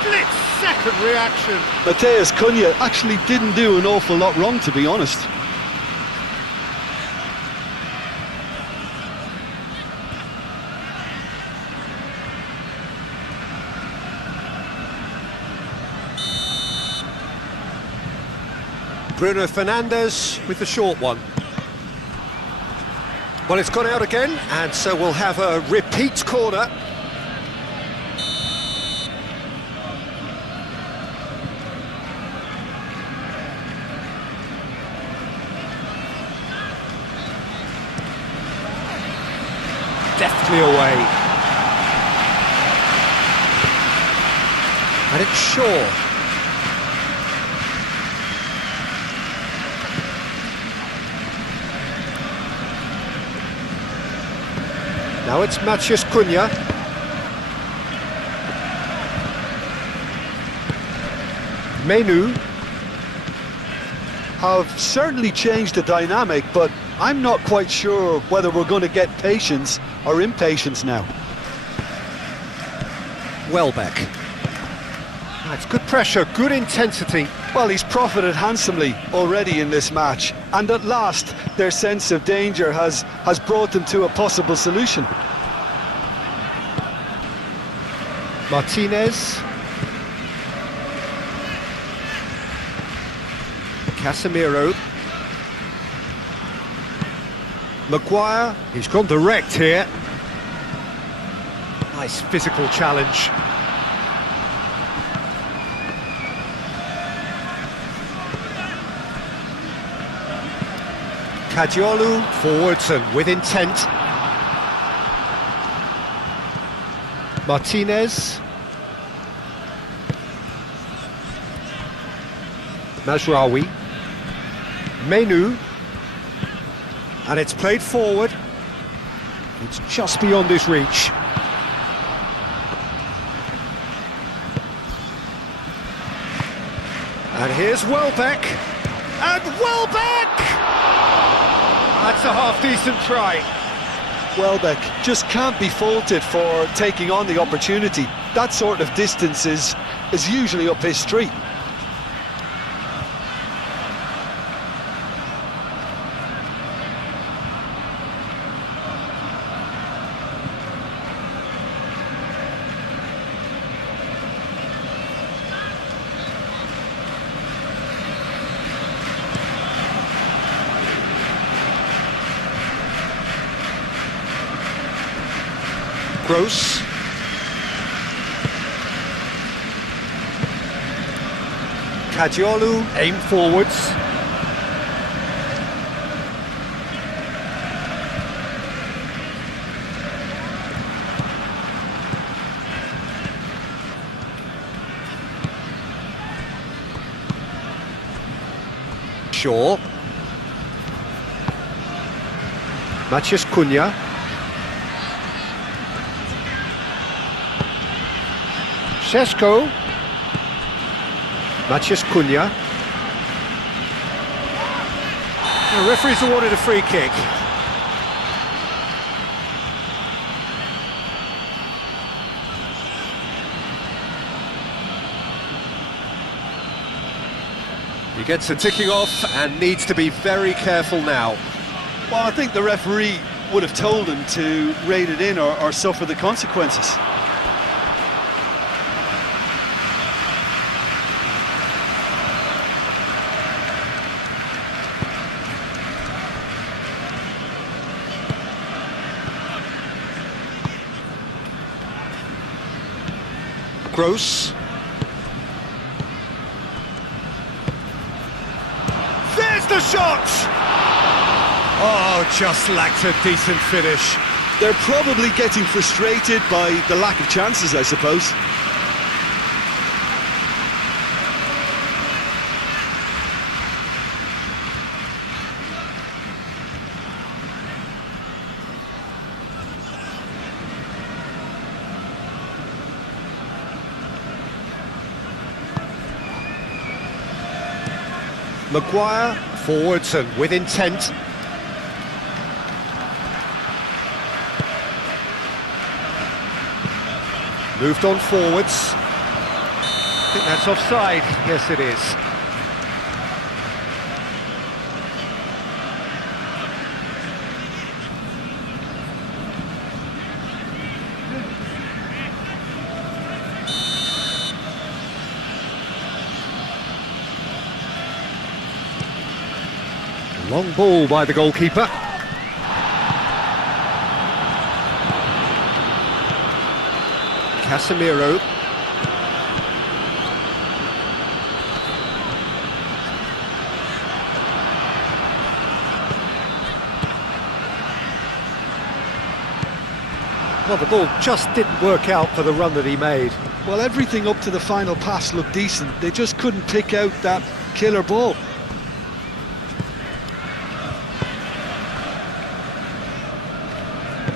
split-second reaction. Matheus Cunha actually didn't do an awful lot wrong, to be honest. Bruno Fernandes with the short one. Well, it's gone out again, and so we'll have a repeat corner. Deftly away. And it's Shaw. Now it's Matheus Cunha. Menu. Have certainly changed the dynamic, but I'm not quite sure whether we're going to get patience or impatience now. Welbeck. That's good pressure, good intensity. Well, he's profited handsomely already in this match, and at last their sense of danger has brought them to a possible solution. Martinez. Casemiro. Maguire. He's gone direct here. Nice physical challenge. Kadiolu forwards and with intent. Martinez. Mazraoui. Menu. And it's played forward. It's just beyond his reach. And here's Welbeck. And Welbeck! That's a half-decent try. Welbeck just can't be faulted for taking on the opportunity. That sort of distance is usually up his street. Kajiolu aim forwards. Shaw. Maciej Cunha. Šeško. Maciej Cunha. The referee's awarded a free kick. He gets a ticking off and needs to be very careful now. Well, I think the referee would have told him to rate it in or suffer the consequences. Gross. There's the shot! Oh, just lacked a decent finish. They're probably getting frustrated by the lack of chances, I suppose. Maguire, forwards and with intent. Moved on forwards. I think that's offside. Yes, it is. Long ball by the goalkeeper. Casemiro. Well, the ball just didn't work out for the run that he made. Well, everything up to the final pass looked decent. They just couldn't pick out that killer ball.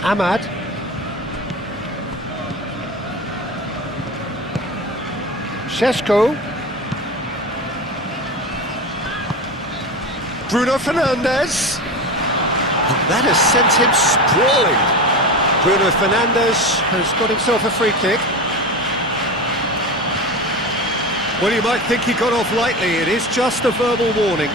Ahmad. Šeško. Bruno Fernandes. And that has sent him sprawling. Bruno Fernandes has got himself a free kick. Well, you might think he got off lightly. It is just a verbal warning.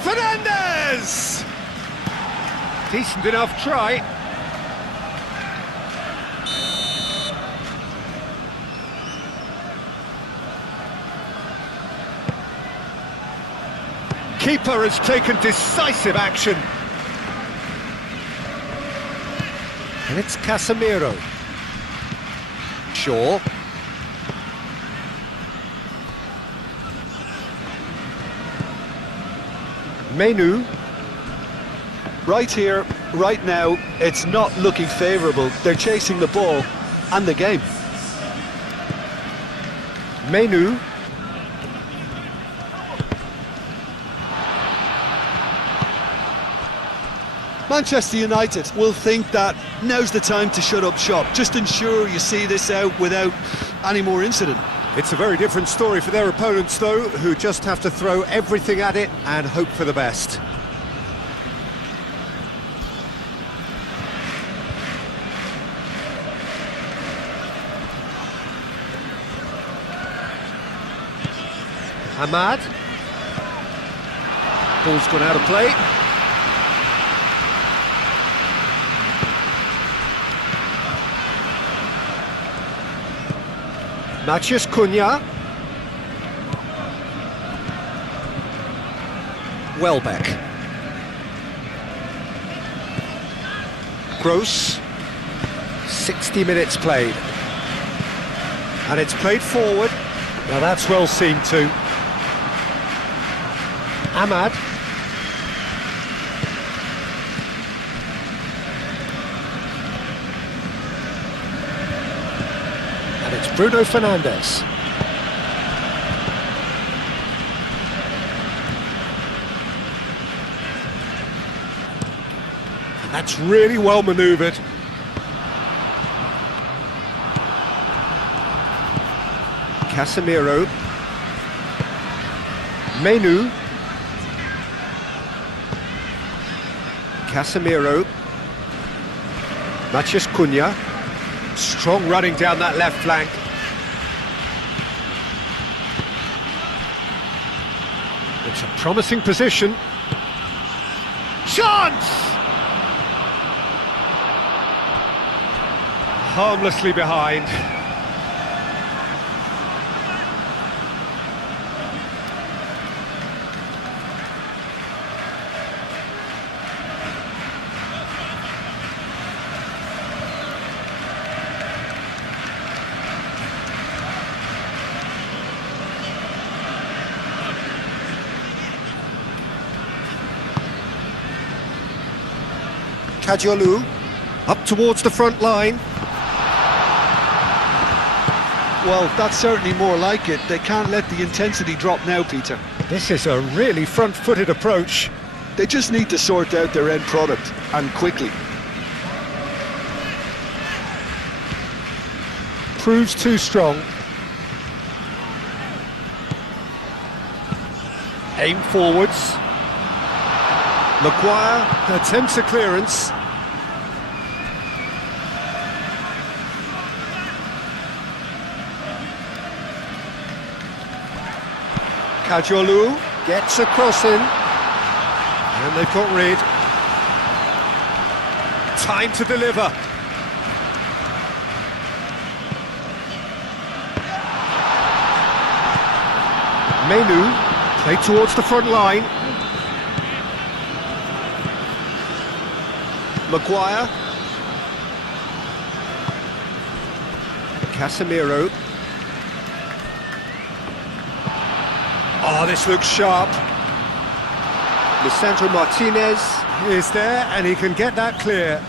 Fernandes! Decent enough try. Keeper has taken decisive action. And it's Casemiro. Shaw. Menu. Right here, right now, it's not looking favourable. They're chasing the ball and the game. Menu. Manchester United will think that now's the time to shut up shop. Just ensure you see this out without any more incident. It's a very different story for their opponents, though, who just have to throw everything at it and hope for the best. Ahmad. Ball's gone out of play. Matheus Cunha. Welbeck. Gross. 60 minutes played. And it's played forward. Now that's well seen too. Ahmad. And it's Bruno Fernandes. And that's really well manoeuvred. Casemiro. Menu. Casemiro. Matheus Cunha. Strong running down that left flank. It's a promising position. Chance! Harmlessly behind. Kajolu, up towards the front line. Well, that's certainly more like it. They can't let the intensity drop now, Peter. This is a really front-footed approach. They just need to sort out their end product, and quickly. Proves too strong. Aim forwards. Maguire attempts a clearance. Kajolu gets a cross in, and they've got rid. Time to deliver. Menu, play towards the front line. Maguire. Casemiro. Oh, this looks sharp. Lisandro Martinez is there, and he can get that clear.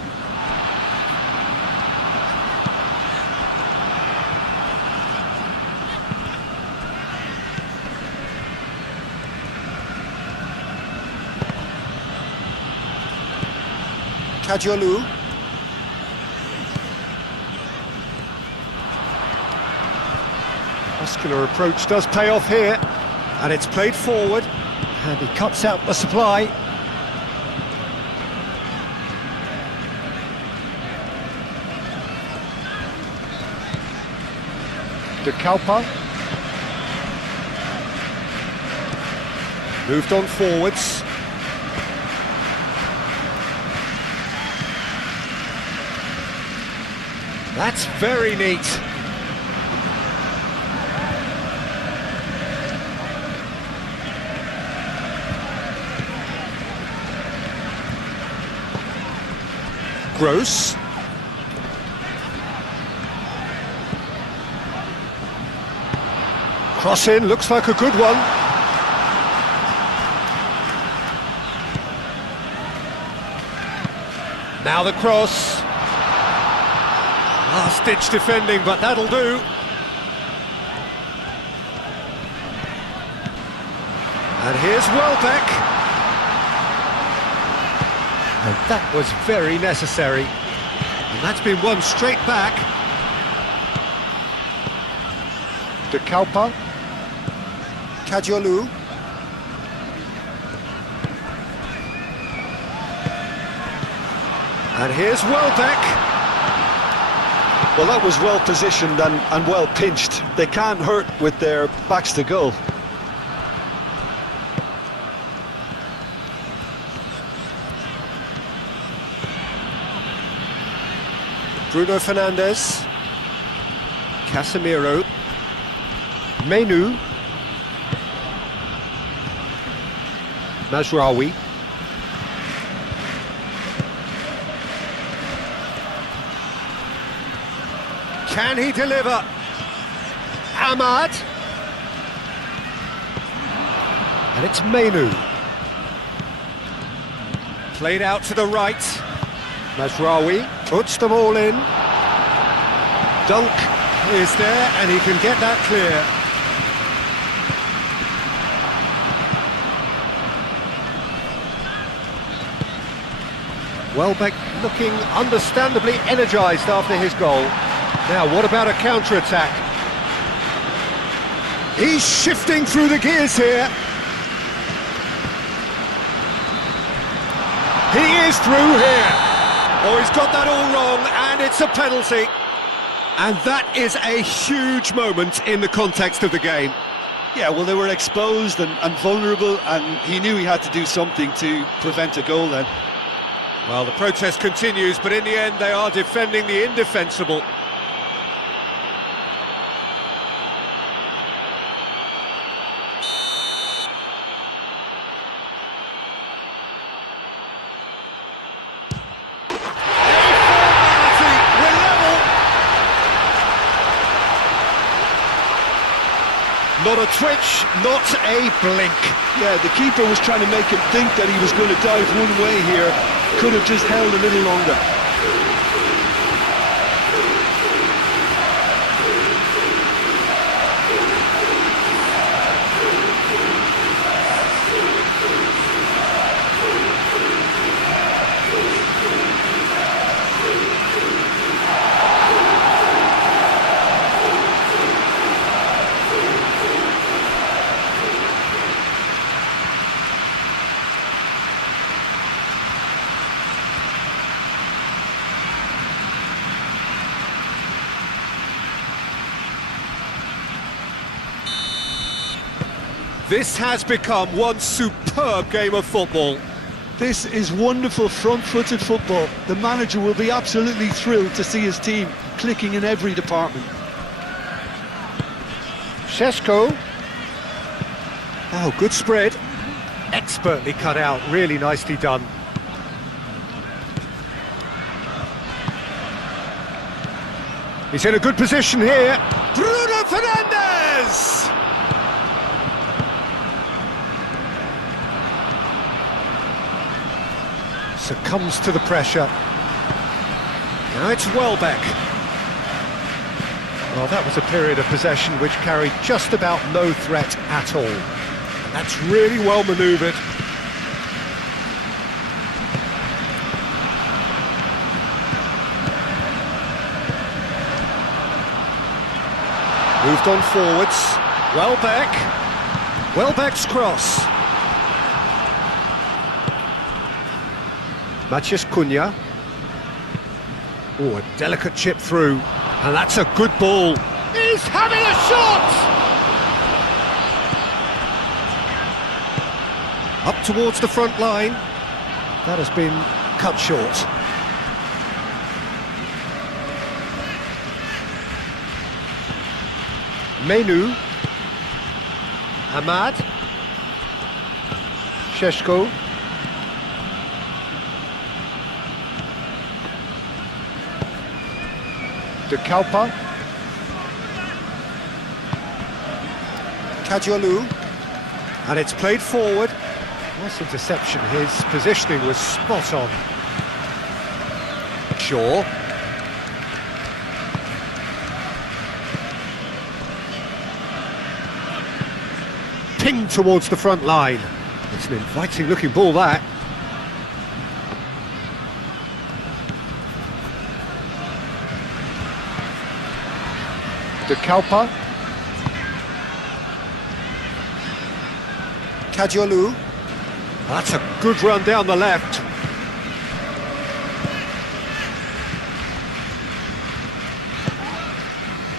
Kajolu. Muscular approach does pay off here. And it's played forward, and he cuts out the supply. De Kalpa. Moved on forwards. That's very neat. Gross. Cross in, looks like a good one. Now the cross. Last-ditch defending, but that'll do. And here's Welbeck. And that was very necessary. And that's been won straight back. De Kalpa. Kajolu. And here's Welbeck. Well, that was well positioned and well pinched. They can't hurt with their backs to goal. Bruno Fernandes. Casemiro. Menu. Mazraoui. Can he deliver? Ahmad. And it's Menu. Played out to the right. Mazraoui puts them all in. Dunk is there, and he can get that clear. Welbeck looking understandably energised after his goal. Now, what about a counter-attack? He's shifting through the gears here. He is through here. Oh, he's got that all wrong, and it's a penalty. And that is a huge moment in the context of the game. Yeah, well, they were exposed and vulnerable, and he knew he had to do something to prevent a goal then. Well, the protest continues, but in the end they are defending the indefensible. Not a twitch, not a blink. Yeah, the keeper was trying to make him think that he was going to dive one way here. Could have just held a little longer. This has become one superb game of football. This is wonderful front-footed football. The manager will be absolutely thrilled to see his team clicking in every department. Šeško. Oh, good spread. Expertly cut out, really nicely done. He's in a good position here. Bruno Fernandes! Succumbs to the pressure. Now it's Welbeck. Well, that was a period of possession which carried just about no threat at all. And that's really well manoeuvred. Moved on forwards. Welbeck. Welbeck's cross. Matheus Cunha. Oh, a delicate chip through. And that's a good ball. He's having a shot! Up towards the front line. That has been cut short. Menu. Ahmad. Šeško. De Kalpa. Kajolu. And it's played forward. Nice interception. His positioning was spot on. Shaw. Pinged towards the front line. It's an inviting looking ball, that. De Kalpa. Kajolu. That's a good run down the left.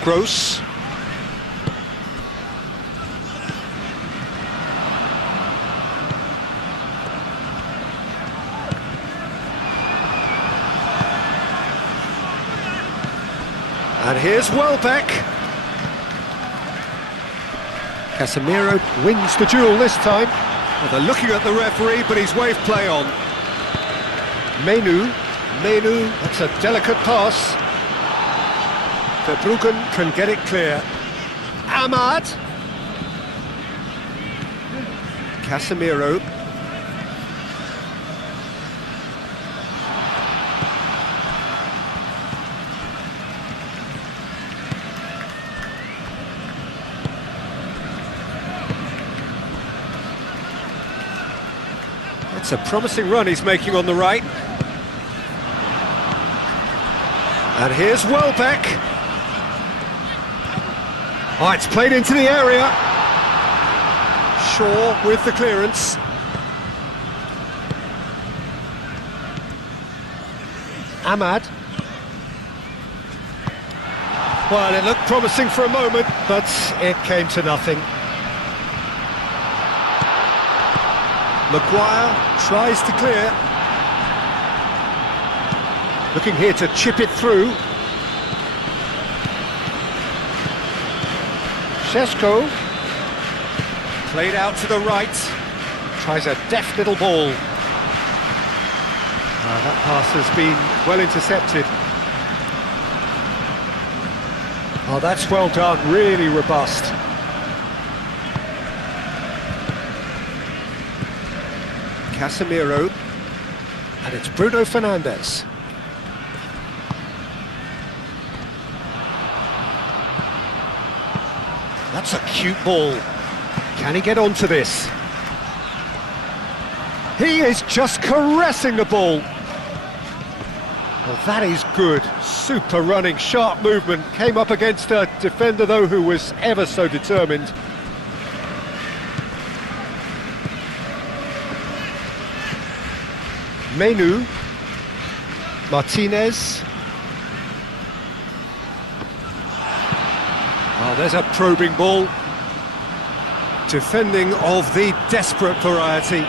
Gross. And here's Welbeck. Casemiro wins the duel this time. Well, they're looking at the referee, but he's waved play on. Menu, that's a delicate pass. Verbruggen can get it clear. Ahmad. Casemiro. It's a promising run he's making on the right. And here's Welbeck. Oh, it's played into the area. Shaw with the clearance. Ahmad. Well, it looked promising for a moment, but it came to nothing. Maguire tries to clear. Looking here to chip it through. Šeško. Played out to the right. Tries a deft little ball. That pass has been well intercepted. Oh, that's well done, really robust. Casemiro, and it's Bruno Fernandes. That's a cute ball. Can he get onto this? He is just caressing the ball. Well, that is good. Super running, sharp movement. Came up against a defender, though, who was ever so determined. Menu, Martinez. Oh, there's a probing ball. Defending of the desperate variety.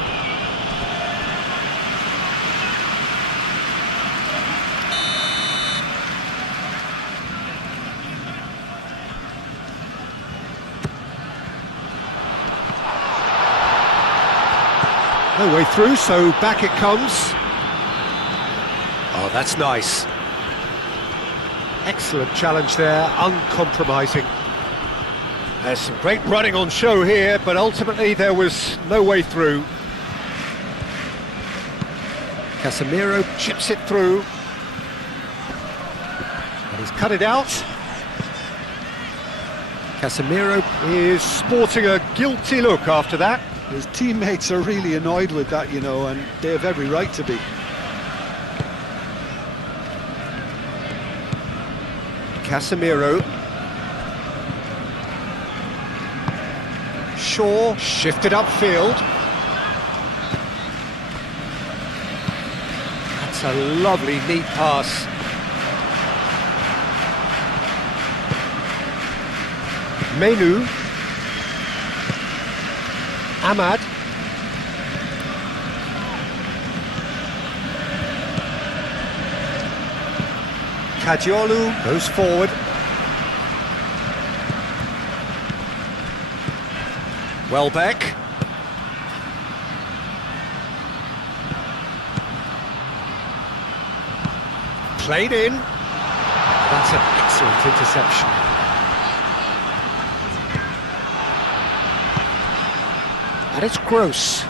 No way through, so back it comes. Oh, that's nice. Excellent challenge there, uncompromising. There's some great running on show here, but ultimately there was no way through. Casemiro chips it through. And he's cut it out. Casemiro is sporting a guilty look after that. His teammates are really annoyed with that, you know, and they have every right to be. Casemiro. Shaw shifted upfield. That's a lovely, neat pass. Menu. Ahmad. Kadiolu goes forward. Welbeck. Played in. That's an excellent interception. And it's Gross.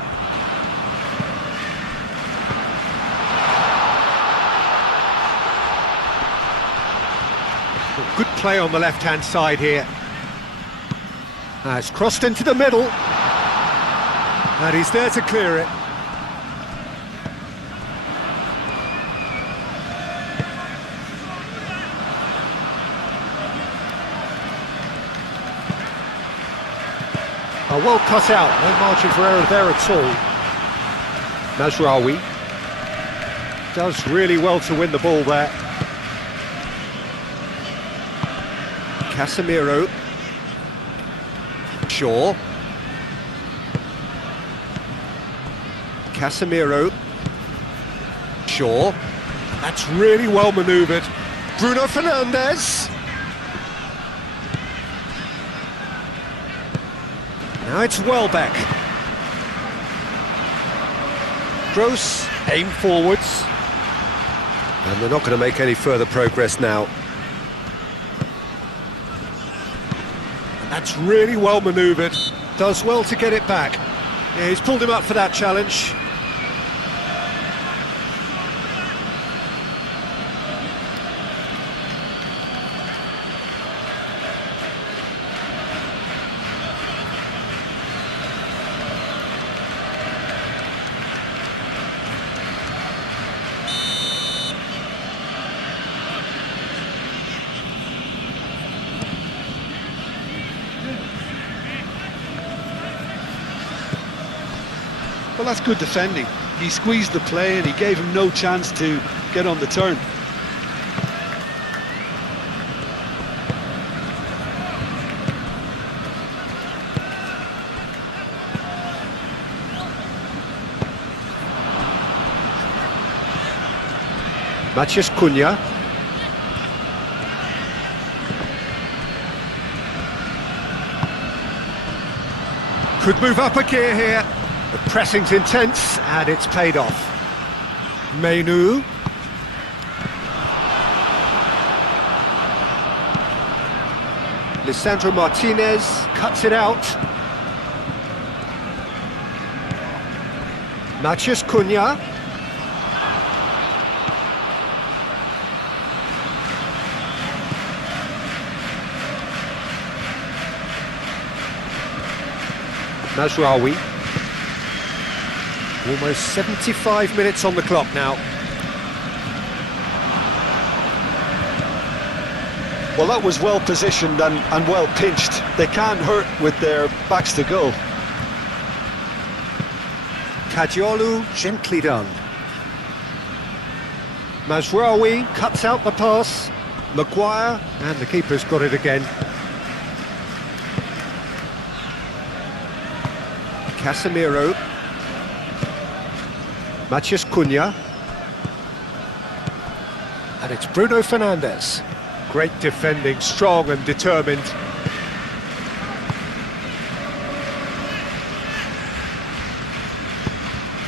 Good play on the left-hand side here. It's crossed into the middle. And he's there to clear it. Well cut out, no margin for error there at all. Mazraoui does really well to win the ball there. Casemiro. Shaw. Casemiro. Shaw. That's really well manoeuvred. Bruno Fernandes. Now it's Welbeck. Gross, aim forwards. And they're not going to make any further progress now. And that's really well manoeuvred. Does well to get it back. Yeah, he's pulled him up for that challenge. Well, that's good defending. He squeezed the play and he gave him no chance to get on the turn. Matheus Cunha. Could move up a gear here. The pressing's intense, and it's paid off. Menu. Lisandro Martinez cuts it out. Matheus Cunha. Mazraoui. Almost 75 minutes on the clock now. Well, that was well positioned and well pinched. They can't hurt with their backs to goal. Kadiolu, gently done. Mazraoui cuts out the pass. Maguire, and the keeper's got it again. Casemiro. Matheus Cunha. And it's Bruno Fernandes. Great defending, strong and determined.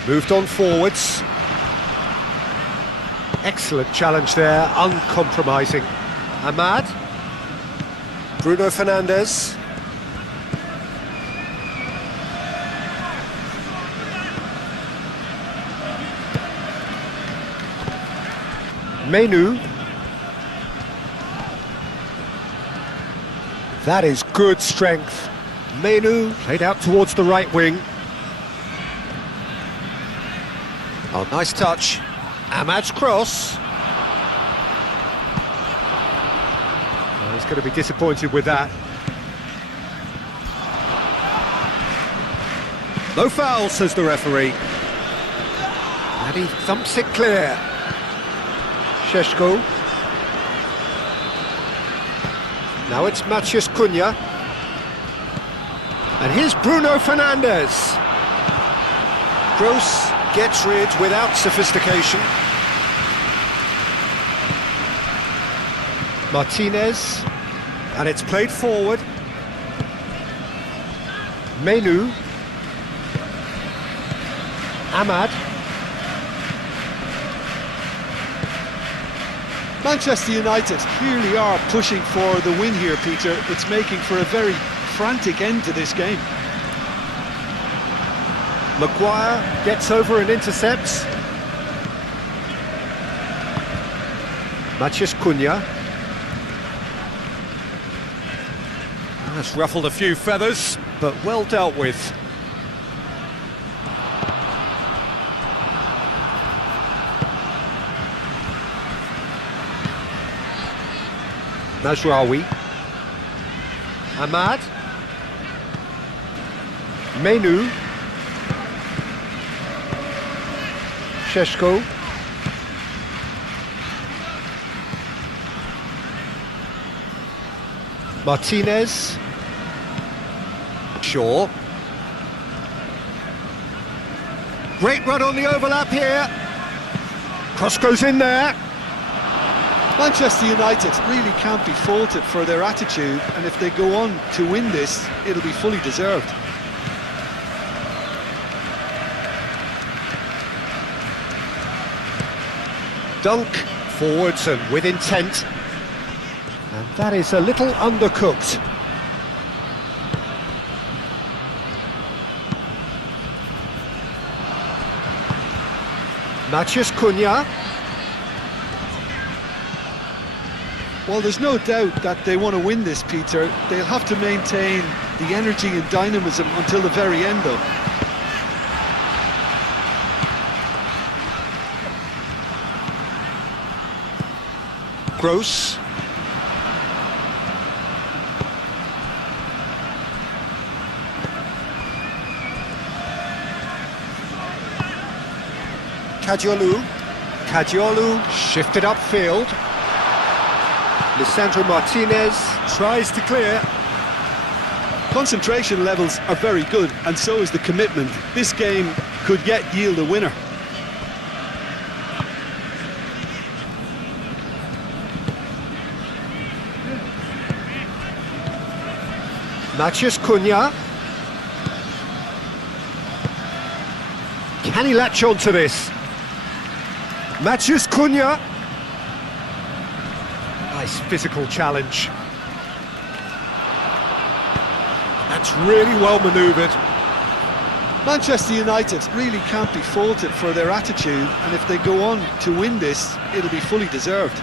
Moved on forwards. Excellent challenge there, uncompromising. Ahmad. Bruno Fernandes. Menu. That is good strength. Menu played out towards the right wing. Oh, nice touch. Ahmad's cross. Oh, he's going to be disappointed with that. No foul, says the referee. And he thumps it clear. Šeško. Now it's Matheus Cunha. And here's Bruno Fernandes. Gross gets rid without sophistication. Martinez. And it's played forward. Menu. Ahmad. Manchester United clearly are pushing for the win here, Peter. It's making for a very frantic end to this game. Maguire gets over and intercepts. Matheus Cunha. That's ruffled a few feathers, but well dealt with. Mazraoui. Ahmad. Menu. Šeško. Martinez. Shaw. Great run on the overlap here. Cross goes in there. Manchester United really can't be faulted for their attitude, and if they go on to win this, it'll be fully deserved. dunk, forwards and with intent. And that is a little undercooked. Matheus Cunha. Well, there's no doubt that they want to win this, Peter. They'll have to maintain the energy and dynamism until the very end, though. Gross. Cadiolu shifted upfield. Lisandro Martinez tries to clear. Concentration levels are very good, and so is the commitment. This game could yet yield a winner. Matheus Cunha. Can he latch on to this? Matheus Cunha. Nice physical challenge. That's really well manoeuvred. Manchester United really can't be faulted for their attitude, and if they go on to win this, it'll be fully deserved.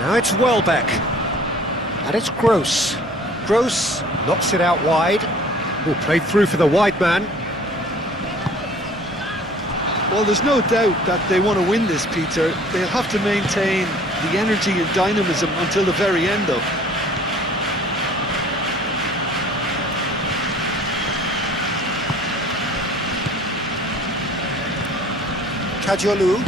Now it's Welbeck, and it's Gross. Gross knocks it out wide. Will play through for the wide man. Well, there's no doubt that they want to win this, Peter. They'll have to maintain the energy and dynamism until the very end, though. Cadiolu.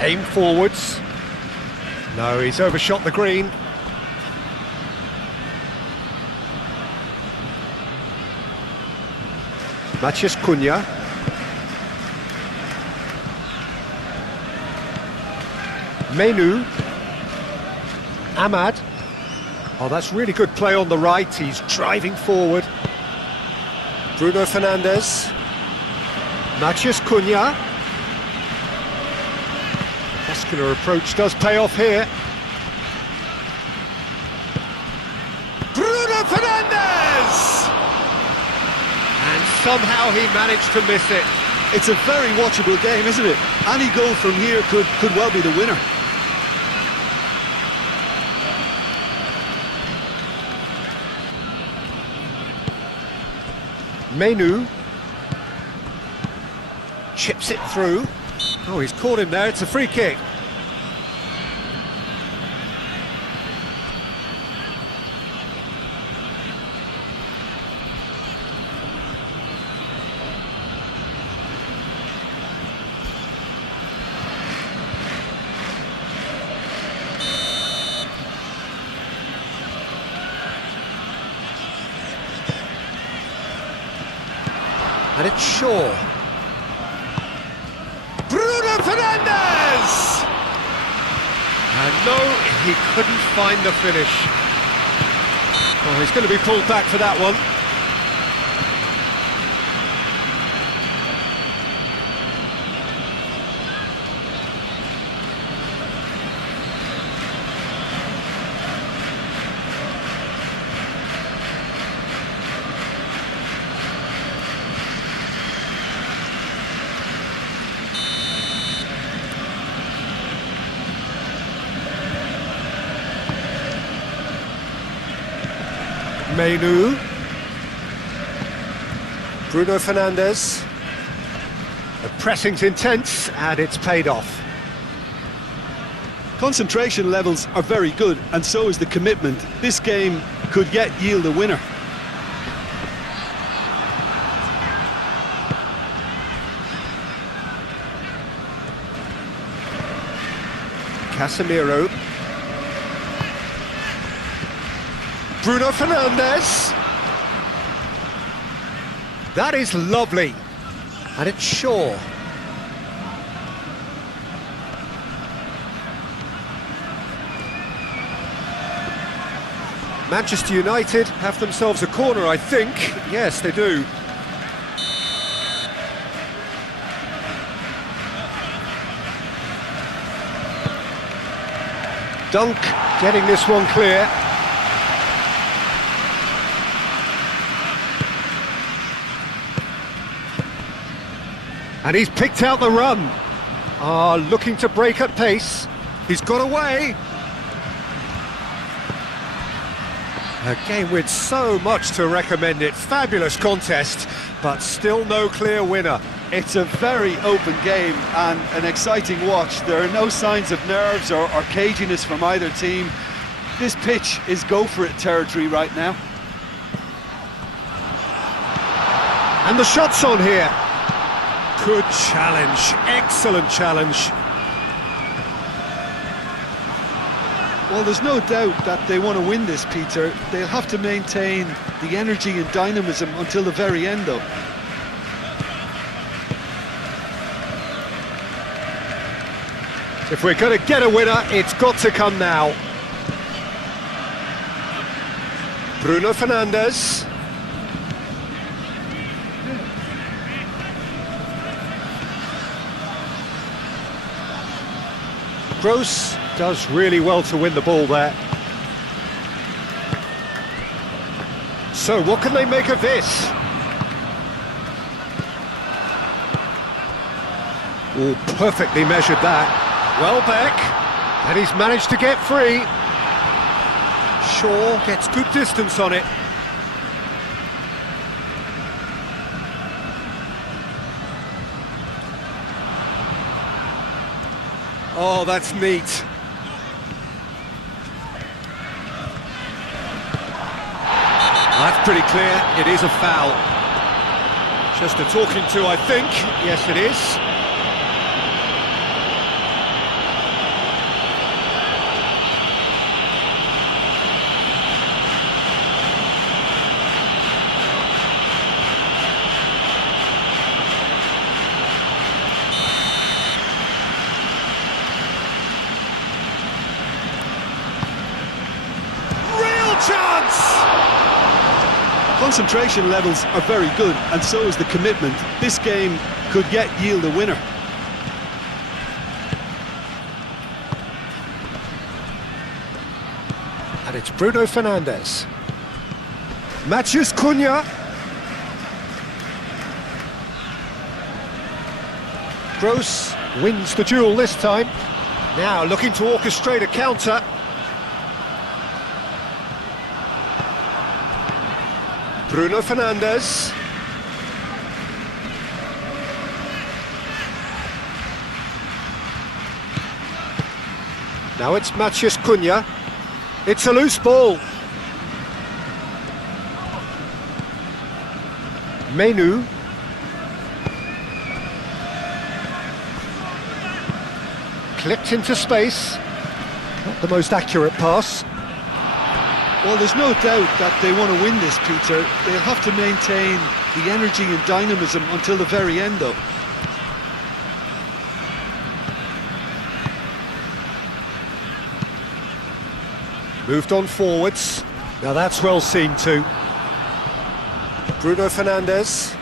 Aim forwards. No, he's overshot the green. Matheus Cunha. Menu. Ahmad. Oh, that's really good play on the right. He's driving forward. Bruno Fernandes. Matheus Cunha. Muscular approach does pay off here. Bruno Fernandes! And somehow he managed to miss it. It's a very watchable game, isn't it? Any goal from here could well be the winner. Menu chips it through. Oh, he's caught him there. It's a free kick. And it's Shaw. Bruno Fernandes! And no, he couldn't find the finish. Oh, he's going to be pulled back for that one. Menu. Bruno Fernandes. The pressing's intense and it's paid off. Concentration levels are very good, and so is the commitment. This game could yet yield a winner. Casemiro. Bruno Fernandes. That is lovely. And it's Shaw. Manchester United have themselves a corner, I think. Yes, they do. Dunk getting this one clear. And he's picked out the run. Looking to break at pace. He's got away. A game with so much to recommend it. Fabulous contest, but still no clear winner. It's a very open game and an exciting watch. There are no signs of nerves or caginess from either team. This pitch is go-for-it territory right now. And the shot's on here. Good challenge, excellent challenge. Well, there's no doubt that they want to win this, Peter. They'll have to maintain the energy and dynamism until the very end, though. If we're going to get a winner, it's got to come now. Bruno Fernandes. Gross does really well to win the ball there. So what can they make of this? Oh, perfectly measured that. Welbeck, and he's managed to get free. Shaw gets good distance on it. Oh, that's neat. That's pretty clear, it is a foul. Just a talking to, I think. Yes, it is. Concentration levels are very good, and so is the commitment. This game could yet yield a winner. And it's Bruno Fernandes. Matheus Cunha. Gross wins the duel this time. Now looking to orchestrate a counter. Bruno Fernandes. Now it's Matheus Cunha. It's a loose ball. Menu. Clipped into space. Not the most accurate pass. Well, there's no doubt that they want to win this, Peter. They'll have to maintain the energy and dynamism until the very end, though. Moved on forwards. Now that's well seen too. Bruno Fernandes.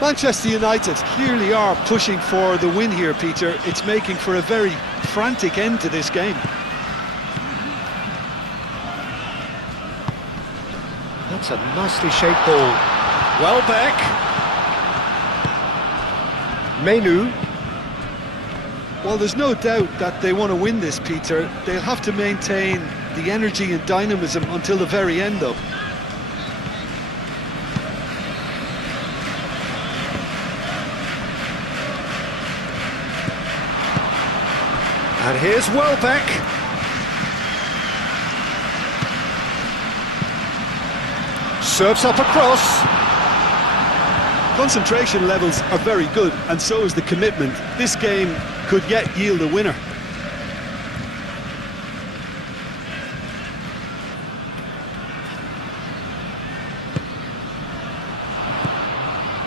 Manchester United clearly are pushing for the win here, Peter. It's making for a very frantic end to this game. That's a nicely shaped ball. Welbeck. Menu. Well, there's no doubt that they want to win this, Peter. They'll have to maintain the energy and dynamism until the very end, though. And here's Welbeck. Serves up across. Concentration levels are very good, and so is the commitment. This game could yet yield a winner.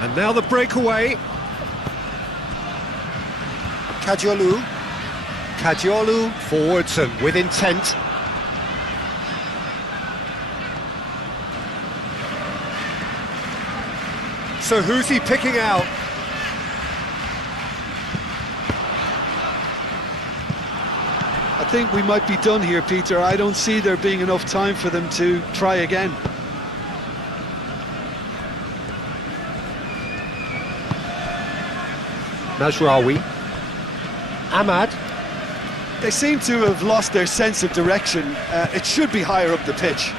And now the breakaway. Kadiolu forwards and with intent. So who's he picking out? I think we might be done here, Peter. I don't see there being enough time for them to try again. Mazraoui. Ahmad. They seem to have lost their sense of direction. It should be higher up the pitch.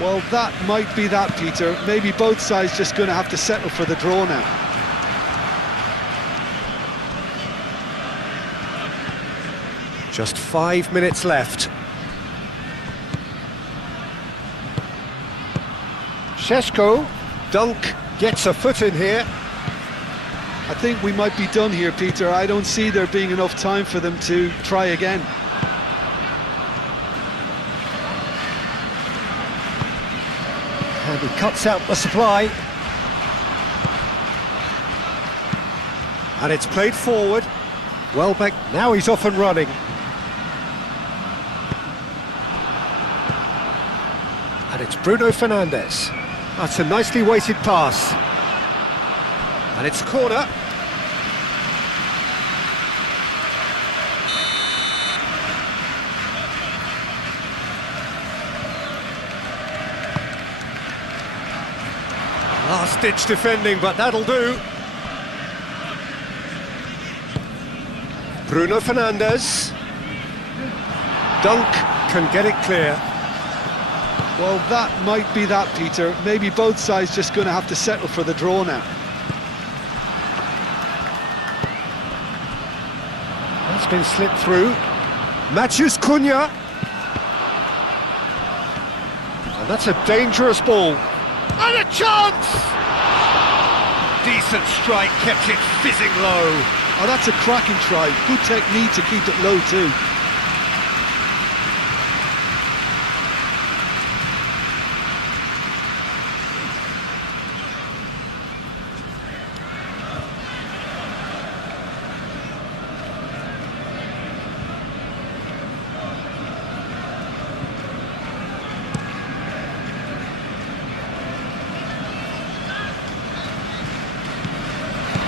Well, that might be that, Peter. Maybe both sides just going to have to settle for the draw now. Just 5 minutes left. Šeško. Dunk gets a foot in here. I think we might be done here, Peter. I don't see there being enough time for them to try again. And he cuts out the supply. And it's played forward. Welbeck, now he's off and running. And it's Bruno Fernandes. That's a nicely weighted pass. And it's corner. Last-ditch defending, but that'll do. Bruno Fernandes. Dunk can get it clear. Well, that might be that, Peter. Maybe both sides just going to have to settle for the draw now. That's been slipped through. Matheus Cunha. And that's a dangerous ball. And a chance! Decent strike, kept it fizzing low. Oh, that's a cracking try. Good technique to keep it low too.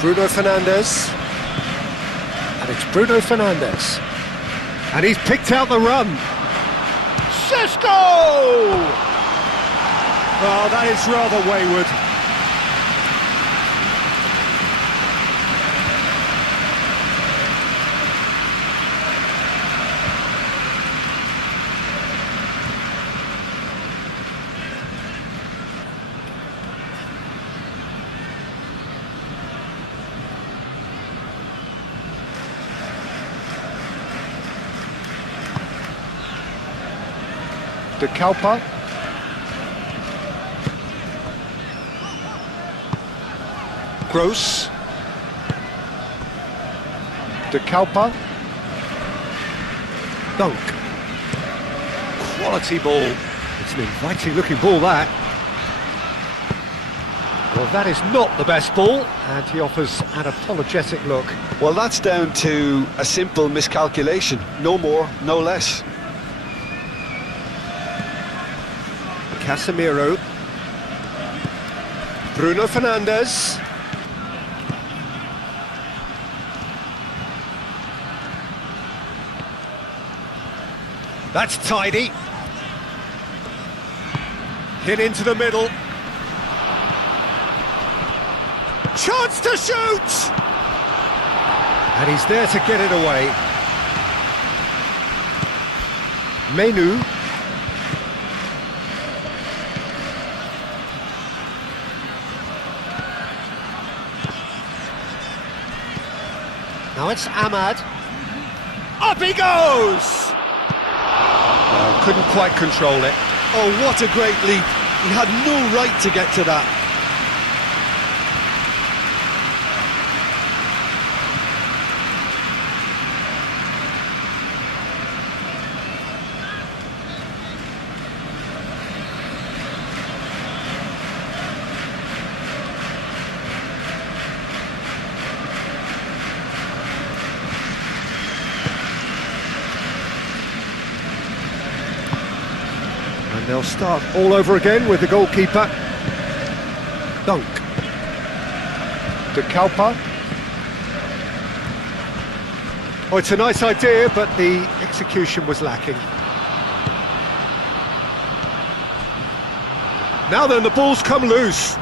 Bruno Fernandes. And it's Bruno Fernandes. And he's picked out the run. Šeško! Oh, that is rather wayward. De Kalpa. Gross. De Kalpa. Dunk. Quality ball. It's an inviting looking ball, that. Well, that is not the best ball, and he offers an apologetic look. Well, that's down to a simple miscalculation. No more, no less. Casemiro. Bruno Fernandes. That's tidy. Hit into the middle. Chance to shoot! And he's there to get it away. Menu. Now it's Ahmad. Up he goes! Oh, couldn't quite control it. Oh, what a great leap. He had no right to get to that. They'll start all over again with the goalkeeper. Dunk. De Kalpa. Oh, it's a nice idea, but the execution was lacking. Now then, the ball's come loose.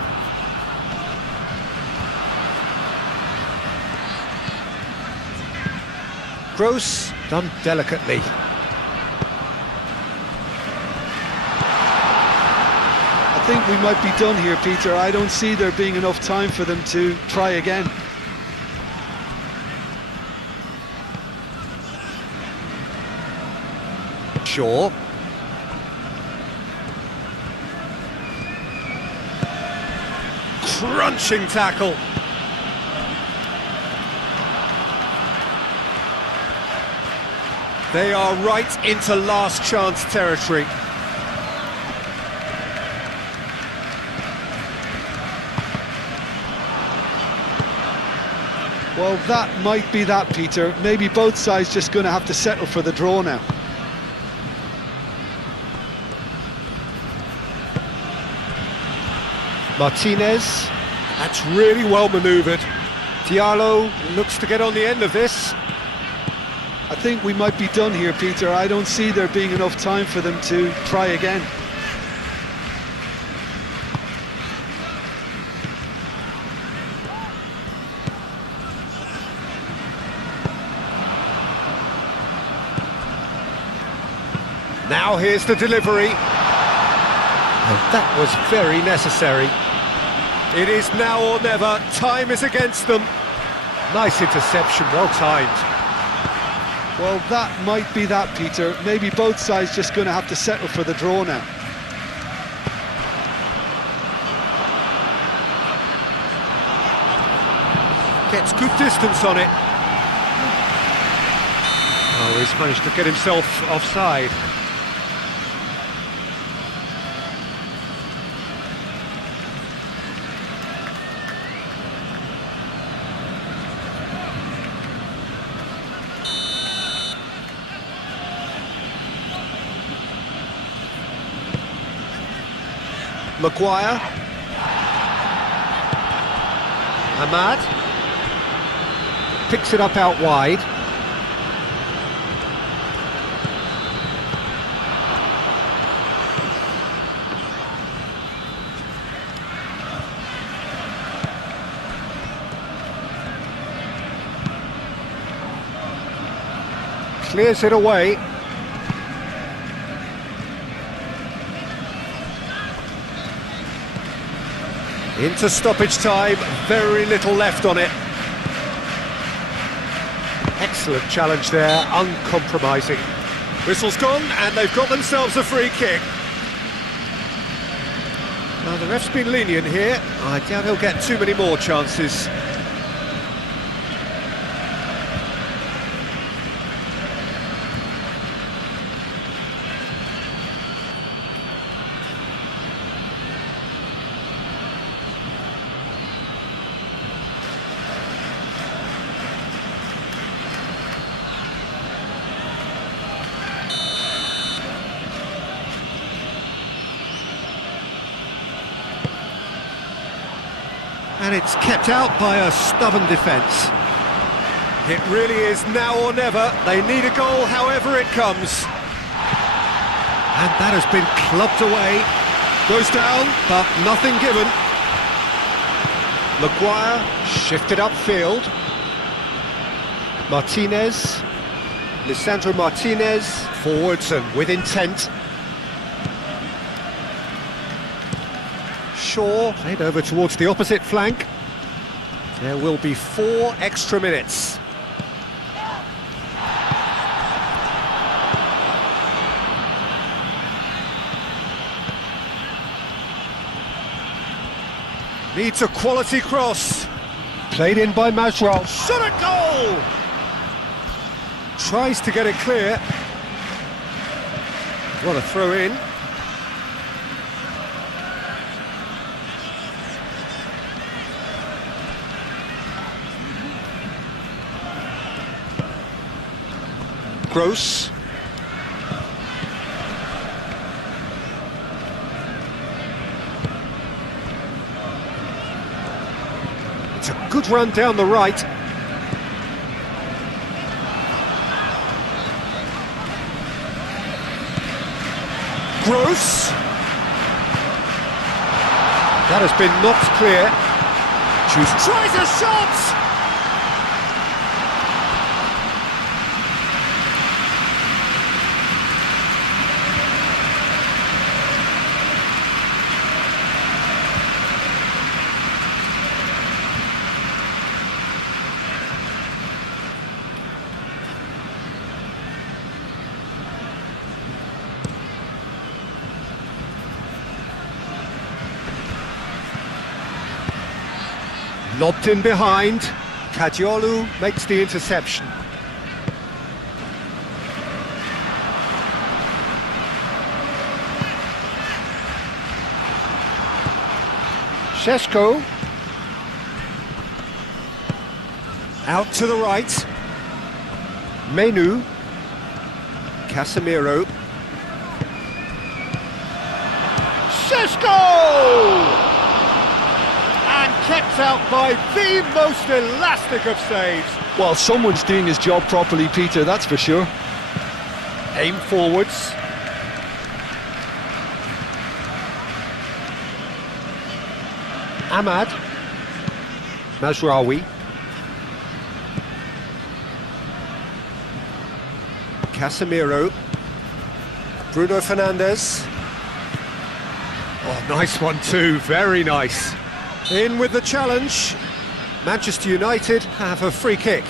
Gross, done delicately. I think we might be done here, Peter. I don't see there being enough time for them to try again. Shaw. Crunching tackle. They are right into last chance territory. Well, that might be that, Peter. Maybe both sides just going to have to settle for the draw now. Martinez, that's really well manoeuvred. Diallo looks to get on the end of this. I think we might be done here, Peter. I don't see there being enough time for them to try again. Now here's the delivery. And that was very necessary. It is now or never. Time is against them. Nice interception, well timed. Well, that might be that, Peter. Maybe both sides just going to have to settle for the draw now. Gets good distance on it. Oh, he's managed to get himself offside. Maguire. Ahmad. Picks it up out wide. Clears it away. Into stoppage time, very little left on it. Excellent challenge there, uncompromising. Whistle's gone, and they've got themselves a free kick. Now, the ref's been lenient here. I doubt he'll get too many more chances. And it's kept out by a stubborn defence. It really is now or never. They need a goal however it comes. And that has been clubbed away. Goes down, but nothing given. Maguire shifted upfield. Martinez. Lisandro Martinez forwards and with intent. Shaw played over towards the opposite flank. There will be 4 extra minutes. Needs a quality cross. Played in by Masral. Shot a goal! Tries to get it clear. What a throw in. Gross. It's a good run down the right. Gross. That has been knocked clear. Tries a shot! Lobbed in behind. Kadiolu makes the interception. Šeško. Out to the right. Menu. Casemiro. Šeško! Kept out by the most elastic of saves. Well, someone's doing his job properly, Peter, that's for sure. Aim forwards. Ahmad. Mazraoui. Casemiro. Bruno Fernandes. Oh, nice one too, very nice. In with the challenge. Manchester United have a free kick.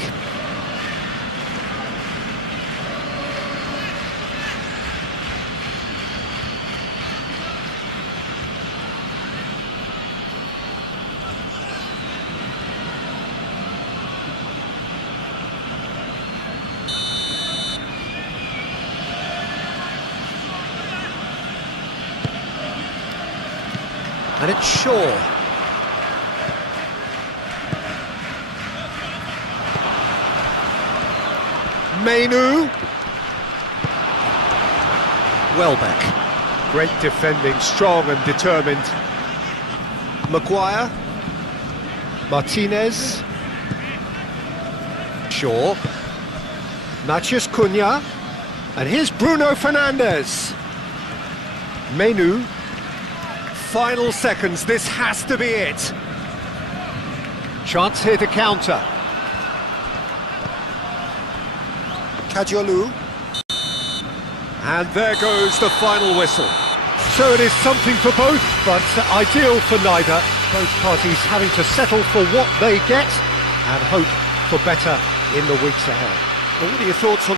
And it's Shaw. Menu. Welbeck. Great defending, strong and determined. Maguire. Martinez. Shaw. Matheus Cunha. And here's Bruno Fernandes. Menu. Final seconds, this has to be it. Chance here to counter. Kadiolu. And there goes the final whistle. So it is something for both, but ideal for neither. Both parties having to settle for what they get and hope for better in the weeks ahead. Well, what are your thoughts on